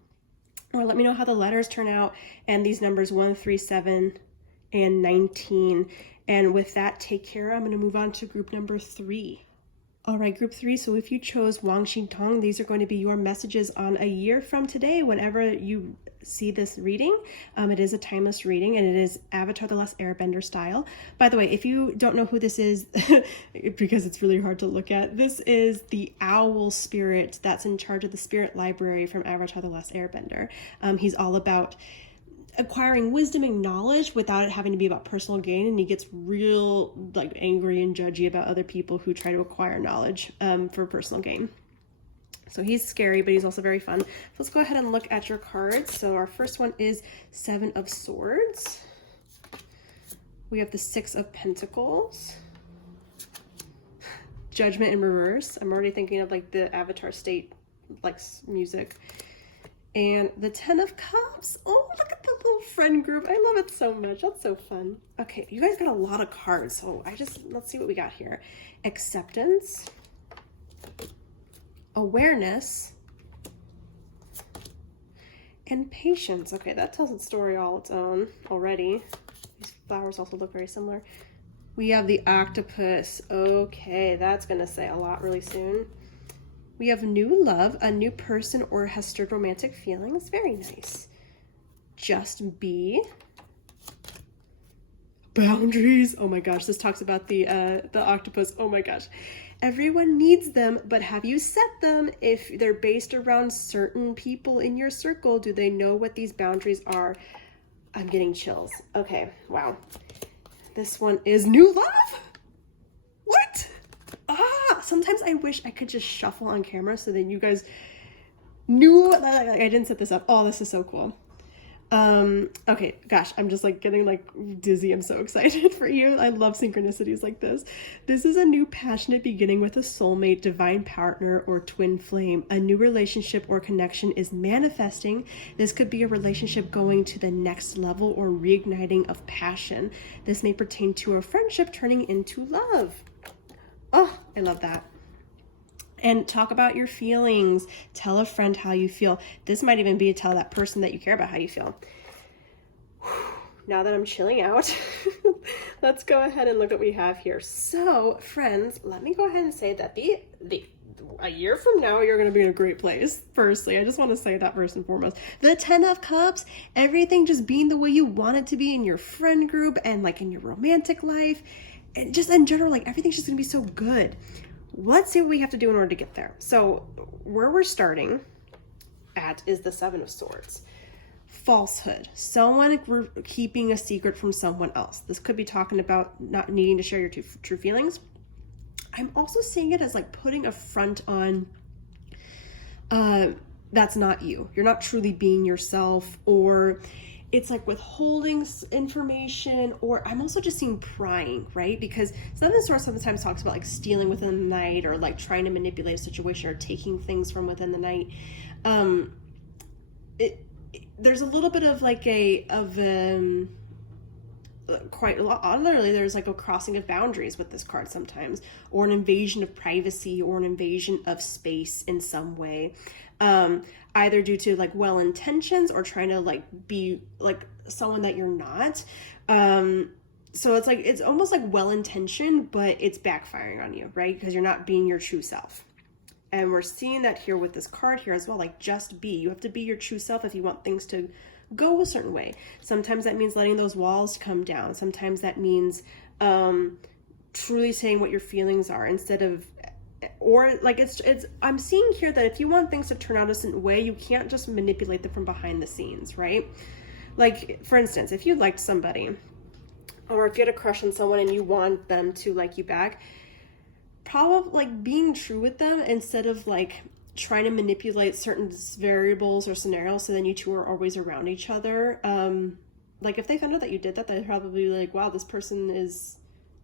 Or let me know how the letters turn out and these numbers 1, 3, 7, and 19. And with that, take care. I'm going to move on to group number 3. All right, group 3. So if you chose Wan Shi Tong, these are going to be your messages on a year from today. Whenever you see this reading, it is a timeless reading and it is Avatar: The Last Airbender style. By the way, if you don't know who this is, because it's really hard to look at, this is the owl spirit that's in charge of the spirit library from Avatar: The Last Airbender. He's all about acquiring wisdom and knowledge without it having to be about personal gain, and he gets real like angry and judgy about other people who try to acquire knowledge for personal gain. So he's scary, but he's also very fun. So let's go ahead and look at your cards. So our first one is 7 of Swords. We have the 6 of Pentacles. Judgment in reverse. I'm already thinking of like the Avatar state like music. And the 10 of Cups. Oh, look at the little friend group. I love it so much. That's so fun. Okay, you guys got a lot of cards. So let's see what we got here. Acceptance. Awareness. And patience. Okay, that tells its story all its own already. These flowers also look very similar. We have the octopus. Okay, that's going to say a lot really soon. We have new love, a new person, or has stirred romantic feelings. Very nice. Just be. Boundaries. Oh my gosh, this talks about the octopus. Oh my gosh. Everyone needs them, but have you set them? If they're based around certain people in your circle, do they know what these boundaries are? I'm getting chills. Okay, wow. This one is new love. What? Sometimes I wish I could just shuffle on camera so that you guys knew that I didn't set this up. Oh, this is so cool. Okay, gosh, I'm just like getting like dizzy. I'm so excited for you. I love synchronicities like this. This is a new passionate beginning with a soulmate, divine partner, or twin flame. A new relationship or connection is manifesting. This could be a relationship going to the next level or reigniting of passion. This may pertain to a friendship turning into love. Oh, I love that. And talk about your feelings. Tell a friend how you feel. This might even be to tell that person that you care about how you feel. Now that I'm chilling out, let's go ahead and look what we have here. So, friends, let me go ahead and say that a year from now, you're going to be in a great place. Firstly, I just want to say that first and foremost. The 10 of Cups, everything just being the way you want it to be in your friend group and like in your romantic life. And just in general, like everything's just gonna be so good. Let's see what we have to do in order to get there. So where we're starting at is the 7 of Swords. Falsehood. Someone keeping a secret from someone else. This could be talking about not needing to share your true feelings. I'm also seeing it as like putting a front on that's not you. You're not truly being yourself, or it's like withholding information, or I'm also just seeing prying, right? Because Seven of Swords sometimes talks about like stealing within the night, or like trying to manipulate a situation, or taking things from within the night. There's a little bit of like quite a lot. Literally, there's like a crossing of boundaries with this card sometimes, or an invasion of privacy, or an invasion of space in some way. Either due to like well intentions or trying to like be like someone that you're not. So it's like, it's almost like well intentioned, but it's backfiring on you, right? Because you're not being your true self. And we're seeing that here with this card here as well, like just be. You have to be your true self if you want things to go a certain way. Sometimes that means letting those walls come down. Sometimes that means truly saying what your feelings are instead of, or like it's I'm seeing here that if you want things to turn out a certain way, you can't just manipulate them from behind the scenes, right? Like, for instance, if you liked somebody, or if you had a crush on someone and you want them to like you back, probably like being true with them instead of like trying to manipulate certain variables or scenarios so then you two are always around each other. Like if they found out that you did that, they'd probably be like, wow, this person is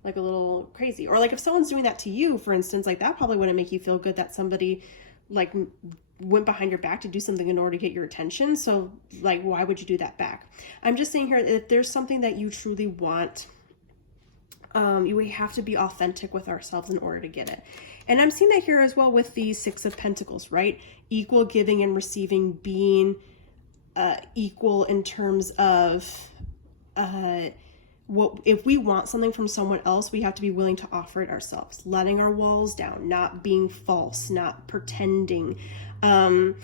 like a little crazy. Or like if someone's doing that to you, for instance, like that probably wouldn't make you feel good that somebody like went behind your back to do something in order to get your attention. So like, why would you do that back? I'm just saying here, if there's something that you truly want, we have to be authentic with ourselves in order to get it. And I'm seeing that here as well with the 6 of Pentacles, right? Equal giving and receiving, being equal in terms of what if we want something from someone else, we have to be willing to offer it ourselves, letting our walls down, not being false, not pretending. And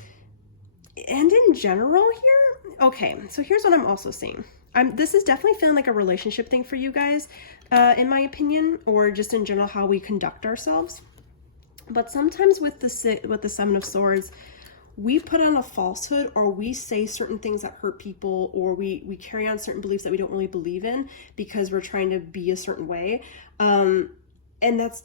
in general here, okay, so here's what I'm also seeing. This is definitely feeling like a relationship thing for you guys, in my opinion, or just in general how we conduct ourselves. But sometimes with the 7 of Swords, we put on a falsehood, or we say certain things that hurt people, or we carry on certain beliefs that we don't really believe in because we're trying to be a certain way. And that's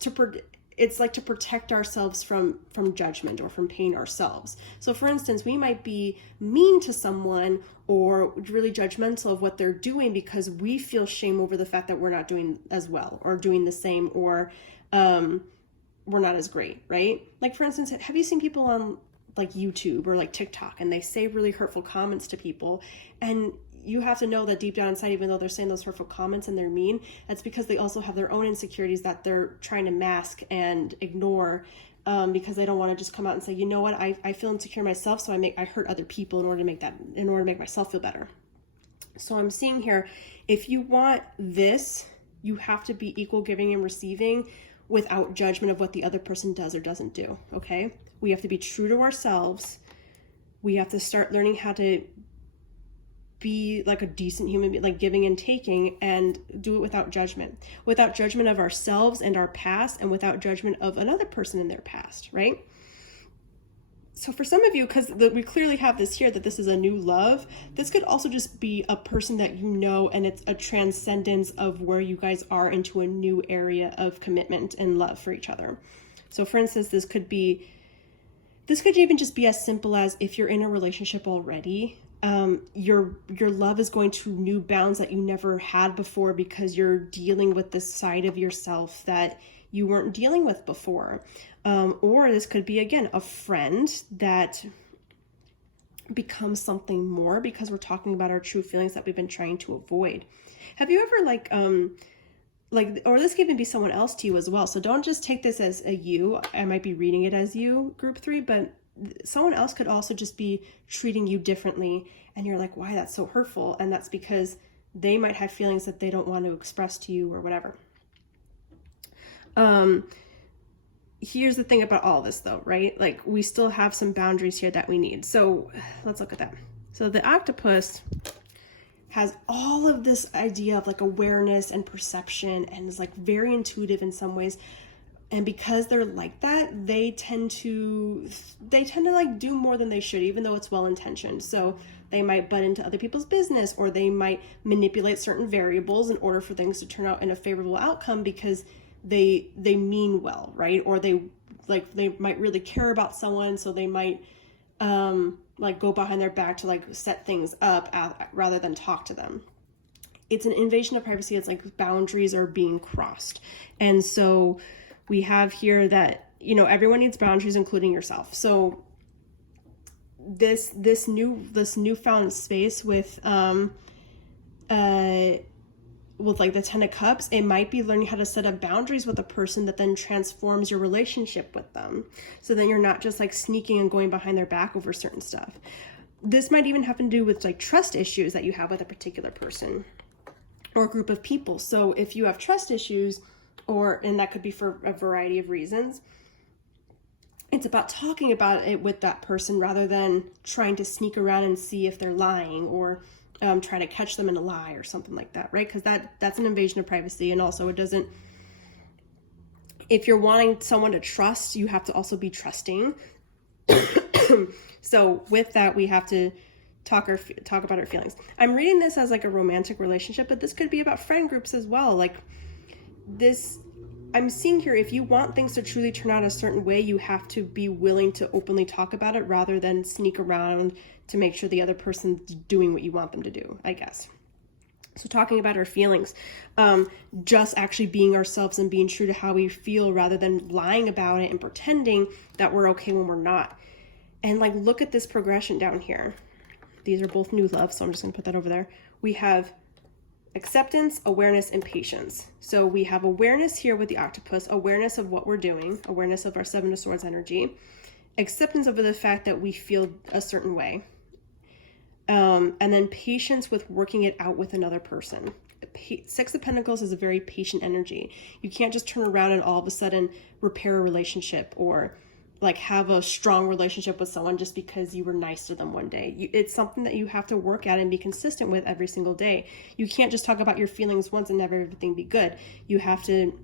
it's like to protect ourselves from judgment or from pain ourselves. So for instance, we might be mean to someone or really judgmental of what they're doing because we feel shame over the fact that we're not doing as well or doing the same, or we're not as great, right? Like for instance, have you seen people on like YouTube or like TikTok, and they say really hurtful comments to people, and you have to know that deep down inside, even though they're saying those hurtful comments and they're mean, that's because they also have their own insecurities that they're trying to mask and ignore, because they don't want to just come out and say, you know what, I feel insecure myself, so I hurt other people in order to make myself feel better. So I'm seeing here, if you want this, you have to be equal giving and receiving without judgment of what the other person does or doesn't do, okay? We have to be true to ourselves. We have to start learning how to be like a decent human being, like giving and taking, and do it without judgment of ourselves and our past, and without judgment of another person in their past, right? So for some of you, because we clearly have this here, that this is a new love, this could also just be a person that you know, and it's a transcendence of where you guys are into a new area of commitment and love for each other. So for instance, this could even just be as simple as, if you're in a relationship already, your love is going to new bounds that you never had before, because you're dealing with this side of yourself that you weren't dealing with before. Or this could be, again, a friend that becomes something more, because we're talking about our true feelings that we've been trying to avoid. Have you ever or this could even be someone else to you as well. So don't just take this as a you. I might be reading it as you, group 3, but someone else could also just be treating you differently, and you're like, why, that's so hurtful? And that's because they might have feelings that they don't want to express to you or whatever. Here's the thing about all this though, right? Like, we still have some boundaries here that we need. So let's look at that. So the octopus has all of this idea of like awareness and perception, and is like very intuitive in some ways. And because they're like that, they tend to like do more than they should, even though it's well-intentioned. So they might butt into other people's business, or they might manipulate certain variables in order for things to turn out in a favorable outcome, because they mean well, right? Or they might really care about someone, so they might like go behind their back to like set things up rather than talk to them. It's an invasion of privacy. It's like boundaries are being crossed. And so we have here that, you know, everyone needs boundaries, including yourself. So this newfound space with like the 10 of Cups, it might be learning how to set up boundaries with a person that then transforms your relationship with them. So then you're not just like sneaking and going behind their back over certain stuff. This might even have to do with like trust issues that you have with a particular person or a group of people. So if you have trust issues, and that could be for a variety of reasons, it's about talking about it with that person rather than trying to sneak around and see if they're lying, or try to catch them in a lie or something like that, right? Because that's an invasion of privacy. And also, if you're wanting someone to trust, you have to also be trusting. So with that, we have to talk about our feelings. I'm reading this as like a romantic relationship, but this could be about friend groups as well. Like this, I'm seeing here, if you want things to truly turn out a certain way, you have to be willing to openly talk about it rather than sneak around to make sure the other person's doing what you want them to do, I guess. So talking about our feelings, just actually being ourselves and being true to how we feel rather than lying about it and pretending that we're okay when we're not. And like, look at this progression down here. These are both new love, so I'm just gonna put that over there. We have acceptance, awareness, and patience. So we have awareness here with the octopus, awareness of what we're doing, awareness of our 7 of Swords energy, acceptance over the fact that we feel a certain way, and then patience with working it out with another person. 6 of Pentacles is a very patient energy. You can't just turn around and all of a sudden repair a relationship or like have a strong relationship with someone just because you were nice to them one day. It's something that you have to work at and be consistent with every single day. You can't just talk about your feelings once and have everything be good. You have to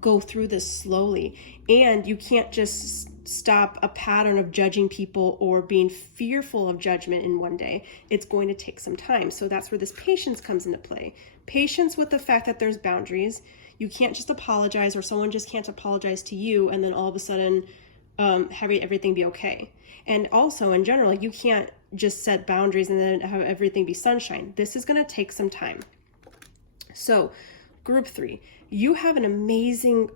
go through this slowly, and you can't just stop a pattern of judging people or being fearful of judgment in one day. It's going to take some time. So that's where this patience comes into play. Patience with the fact that there's boundaries. You can't just apologize, or someone just can't apologize to you and then all of a sudden have everything be okay. And also in general, you can't just set boundaries and then have everything be sunshine. This is going to take some time. So group 3, you have an amazing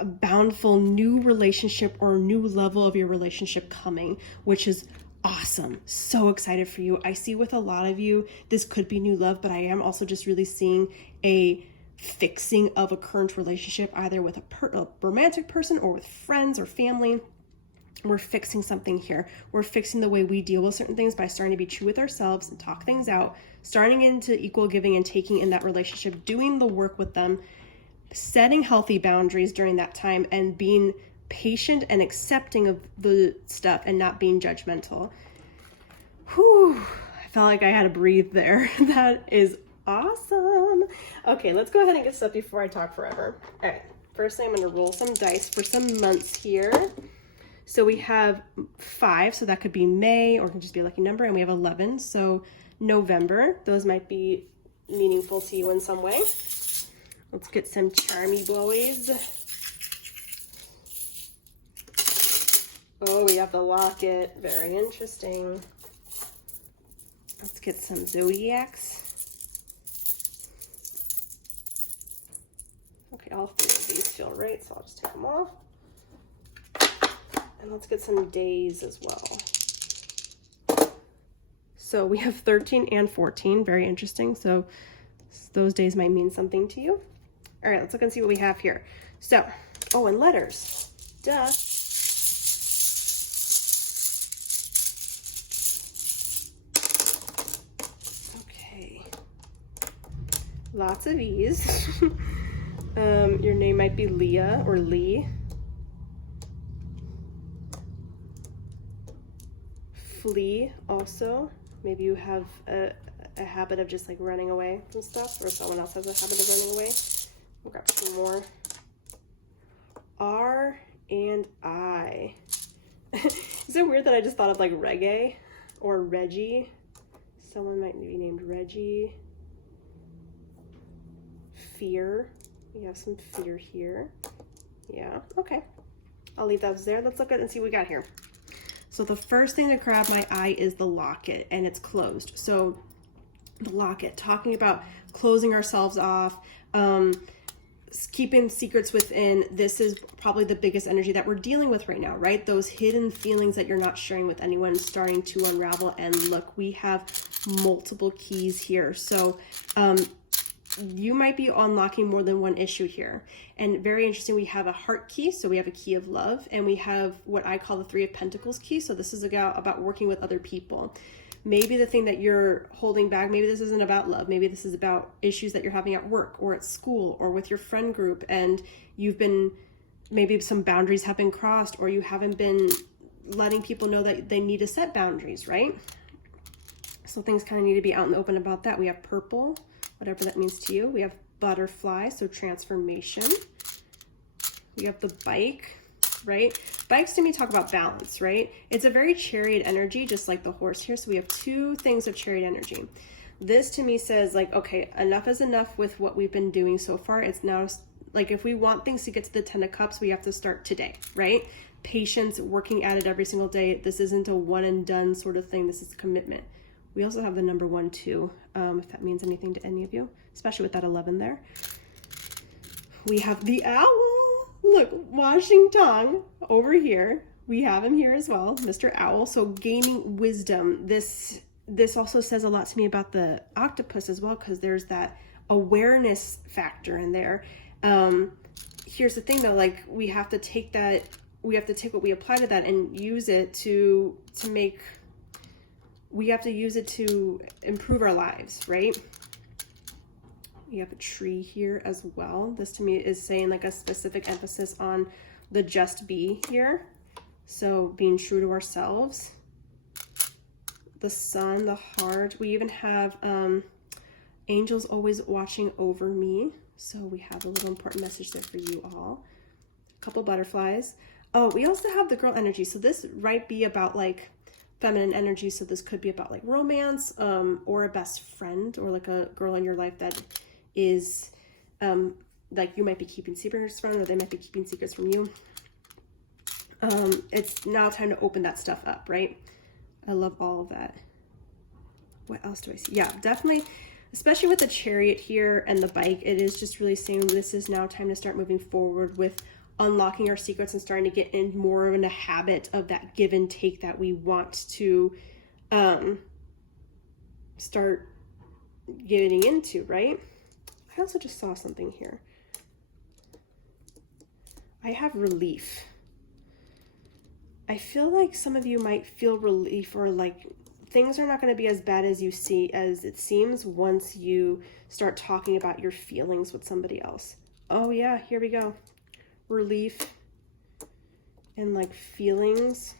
a bountiful new relationship or new level of your relationship coming, which is awesome. So excited for you. I see with a lot of you, this could be new love, but I am also just really seeing a fixing of a current relationship, either with a romantic person or with friends or family. We're fixing something here. We're fixing the way we deal with certain things by starting to be true with ourselves and talk things out, starting into equal giving and taking in that relationship, doing the work with them, setting healthy boundaries during that time, and being patient and accepting of the stuff and not being judgmental. Whew, I felt like I had to breathe there. That is awesome. Okay, let's go ahead and get stuff before I talk forever. All right, first thing I'm going to roll some dice for some months here. So we have 5, so that could be May, or it could just be a lucky number, and we have 11, so November. Those might be meaningful to you in some way. Let's get some charmy boys. Oh, we have the locket. Very interesting. Let's get some zodiacs. Okay, all 3 of these feel right, so I'll just take them off. And let's get some days as well. So we have 13 and 14. Very interesting. So those days might mean something to you. All right, let's look and see what we have here. So, oh, and letters. Duh. Okay. Lots of E's. Your name might be Leah or Lee. Flee also. Maybe you have a habit of just like running away from stuff, or someone else has a habit of running away. We'll grab some more. R and I. Is it weird that I just thought of like reggae or Reggie? Someone might be named Reggie. Fear. We have some fear here. Yeah, okay. I'll leave those there. Let's look at and see what we got here. So the first thing that grabbed my eye is the locket, and it's closed. So the locket, talking about closing ourselves off, keeping secrets within. This is probably the biggest energy that we're dealing with right now, right? Those hidden feelings that you're not sharing with anyone starting to unravel. And look, we have multiple keys here. So you might be unlocking more than one issue here. And very interesting, we have a heart key, so we have a key of love, and we have what I call the 3 of Pentacles key. So this is about working with other people. Maybe the thing that you're holding back, maybe this isn't about love, maybe this is about issues that you're having at work or at school or with your friend group, and maybe some boundaries have been crossed, or you haven't been letting people know that they need to set boundaries, right? So things kind of need to be out in the open about that. We have purple, whatever that means to you. We have butterfly, so transformation. We have the bike, right? Bikes to me talk about balance, right? It's a very chariot energy, just like the horse here. So we have 2 things of chariot energy. This to me says like, okay, enough is enough with what we've been doing so far. It's now like, if we want things to get to the 10 of Cups, we have to start today, right? Patience, working at it every single day. This isn't a one and done sort of thing. This is a commitment. We also have the number 1 too, if that means anything to any of you, especially with that 11 there. We have the owl. Look, Wan Shi Tong over here. We have him here as well, Mr. Owl. So gaining wisdom. This also says a lot to me about the octopus as well, because there's that awareness factor in there. Here's the thing though, like we have to take what we apply to that and use it to make. We have to use it to improve our lives, right? We have a tree here as well. This to me is saying like a specific emphasis on the just be here. So being true to ourselves. The sun, the heart. We even have angels always watching over me. So we have a little important message there for you all. A couple butterflies. Oh, we also have the girl energy. So this might be about like feminine energy, so this could be about like romance, or a best friend, or like a girl in your life that is like you might be keeping secrets from, or they might be keeping secrets from you. It's now time to open that stuff up, right? I love all of that. What else do I see? Yeah, definitely, especially with the chariot here and the bike, it is just really saying this is now time to start moving forward with unlocking our secrets and starting to get in more of a habit of that give and take that we want to start getting into, right? I also just saw something here. I have relief. I feel like some of you might feel relief, or like things are not going to be as bad as it seems once you start talking about your feelings with somebody else. Oh yeah, here we go. Relief and like feelings.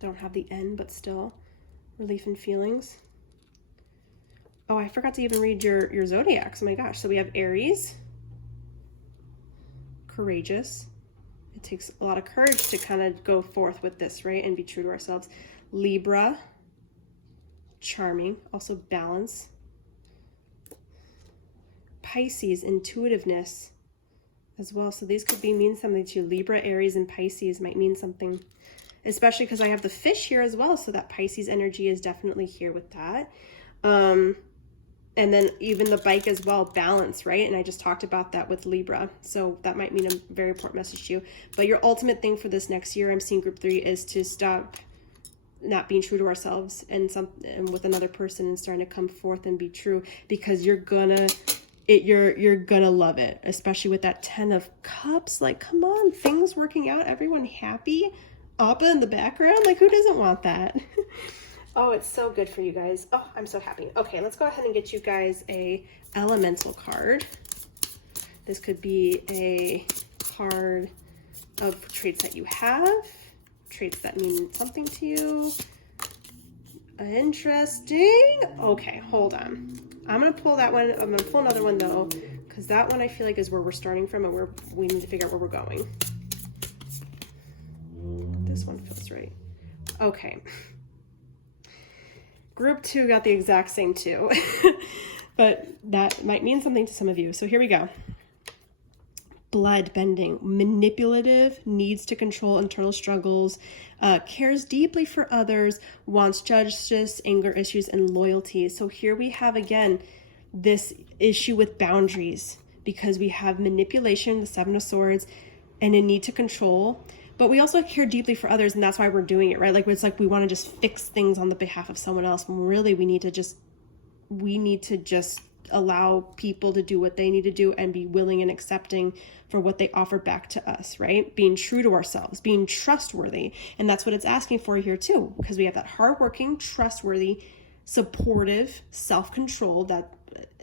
Don't have the N, but still relief and feelings. Oh, I forgot to even read your zodiacs. Oh my gosh. So we have Aries, courageous. It takes a lot of courage to kind of go forth with this, right? And be true to ourselves. Libra, charming, also balance. Pisces, intuitiveness as well. So these could mean something to you. Libra, Aries, and Pisces might mean something, especially because I have the fish here as well. So that Pisces energy is definitely here with that. And then even the bike as well, balance, right? And I just talked about that with Libra. So that might mean a very important message to you. But your ultimate thing for this next year, I'm seeing group 3, is to stop not being true to ourselves and with another person, and starting to come forth and be true, because you're gonna love it, especially with that 10 of Cups. Like, come on, things working out, everyone happy. Appa in the background, like, who doesn't want that? Oh, it's so good for you guys. Oh, I'm so happy. Okay, let's go ahead and get you guys a elemental card. This could be a card of traits that you have, traits that mean something to you. Interesting. Okay, hold on. I'm going to pull that one. I'm going to pull another one, though, because that one I feel like is where we're starting from, and we need to figure out where we're going. This one feels right. Okay. Group 2 got the exact same too, but that might mean something to some of you. So here we go. Blood bending, manipulative, needs to control internal struggles, cares deeply for others, wants justice, anger issues, and loyalty. So here we have, again, this issue with boundaries, because we have manipulation, the 7 of Swords, and a need to control. But we also care deeply for others, and that's why we're doing it, right? Like, it's like we want to just fix things on the behalf of someone else, when really we need to just allow people to do what they need to do and be willing and accepting for what they offer back to us, right? Being true to ourselves, being trustworthy. And that's what it's asking for here too, because we have that hardworking, trustworthy, supportive, self-control that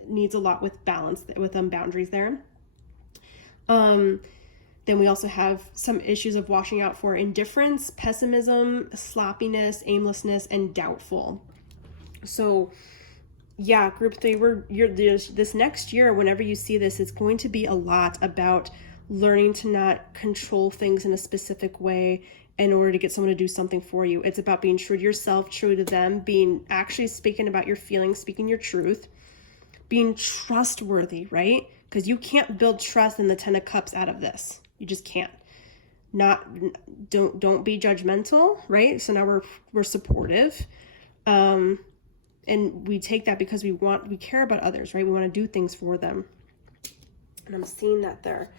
needs a lot with balance, with boundaries there. Then we also have some issues of washing out for indifference, pessimism, sloppiness, aimlessness, and doubtful. So yeah, group 3, this next year, whenever you see this, it's going to be a lot about learning to not control things in a specific way in order to get someone to do something for you. It's about being true to yourself, true to them, being actually speaking about your feelings, speaking your truth, being trustworthy, right? Because you can't build trust in the 10 of Cups out of this. You just can't. Don't be judgmental, right? So now we're supportive. And we take that because we care about others, right? We want to do things for them. And I'm seeing that there.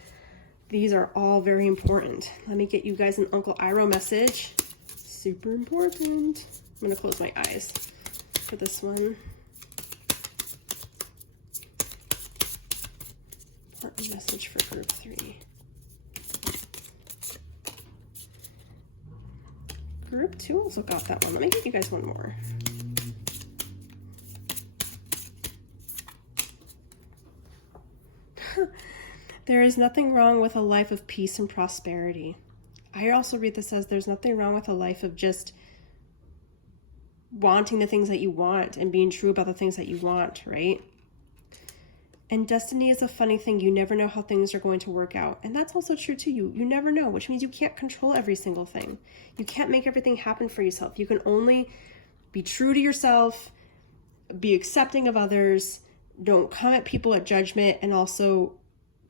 These are all very important. Let me get you guys an Uncle Iroh message. Super important. I'm going to close my eyes for this one. Important message for group 3. Group 2 also got that one. Let me give you guys one more. There is nothing wrong with a life of peace and prosperity. I also read this as there's nothing wrong with a life of just wanting the things that you want and being true about the things that you want, right? And destiny is a funny thing. You never know how things are going to work out. And that's also true too. You never know, which means you can't control every single thing. You can't make everything happen for yourself. You can only be true to yourself, be accepting of others, don't come at people at judgment, and also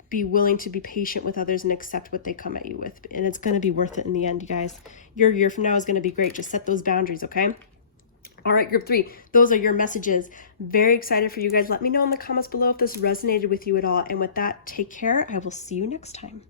be willing to be patient with others and accept what they come at you with. And it's going to be worth it in the end, you guys. Your year from now is going to be great. Just set those boundaries, okay? All right, group 3, those are your messages. Very excited for you guys. Let me know in the comments below if this resonated with you at all. And with that, take care. I will see you next time.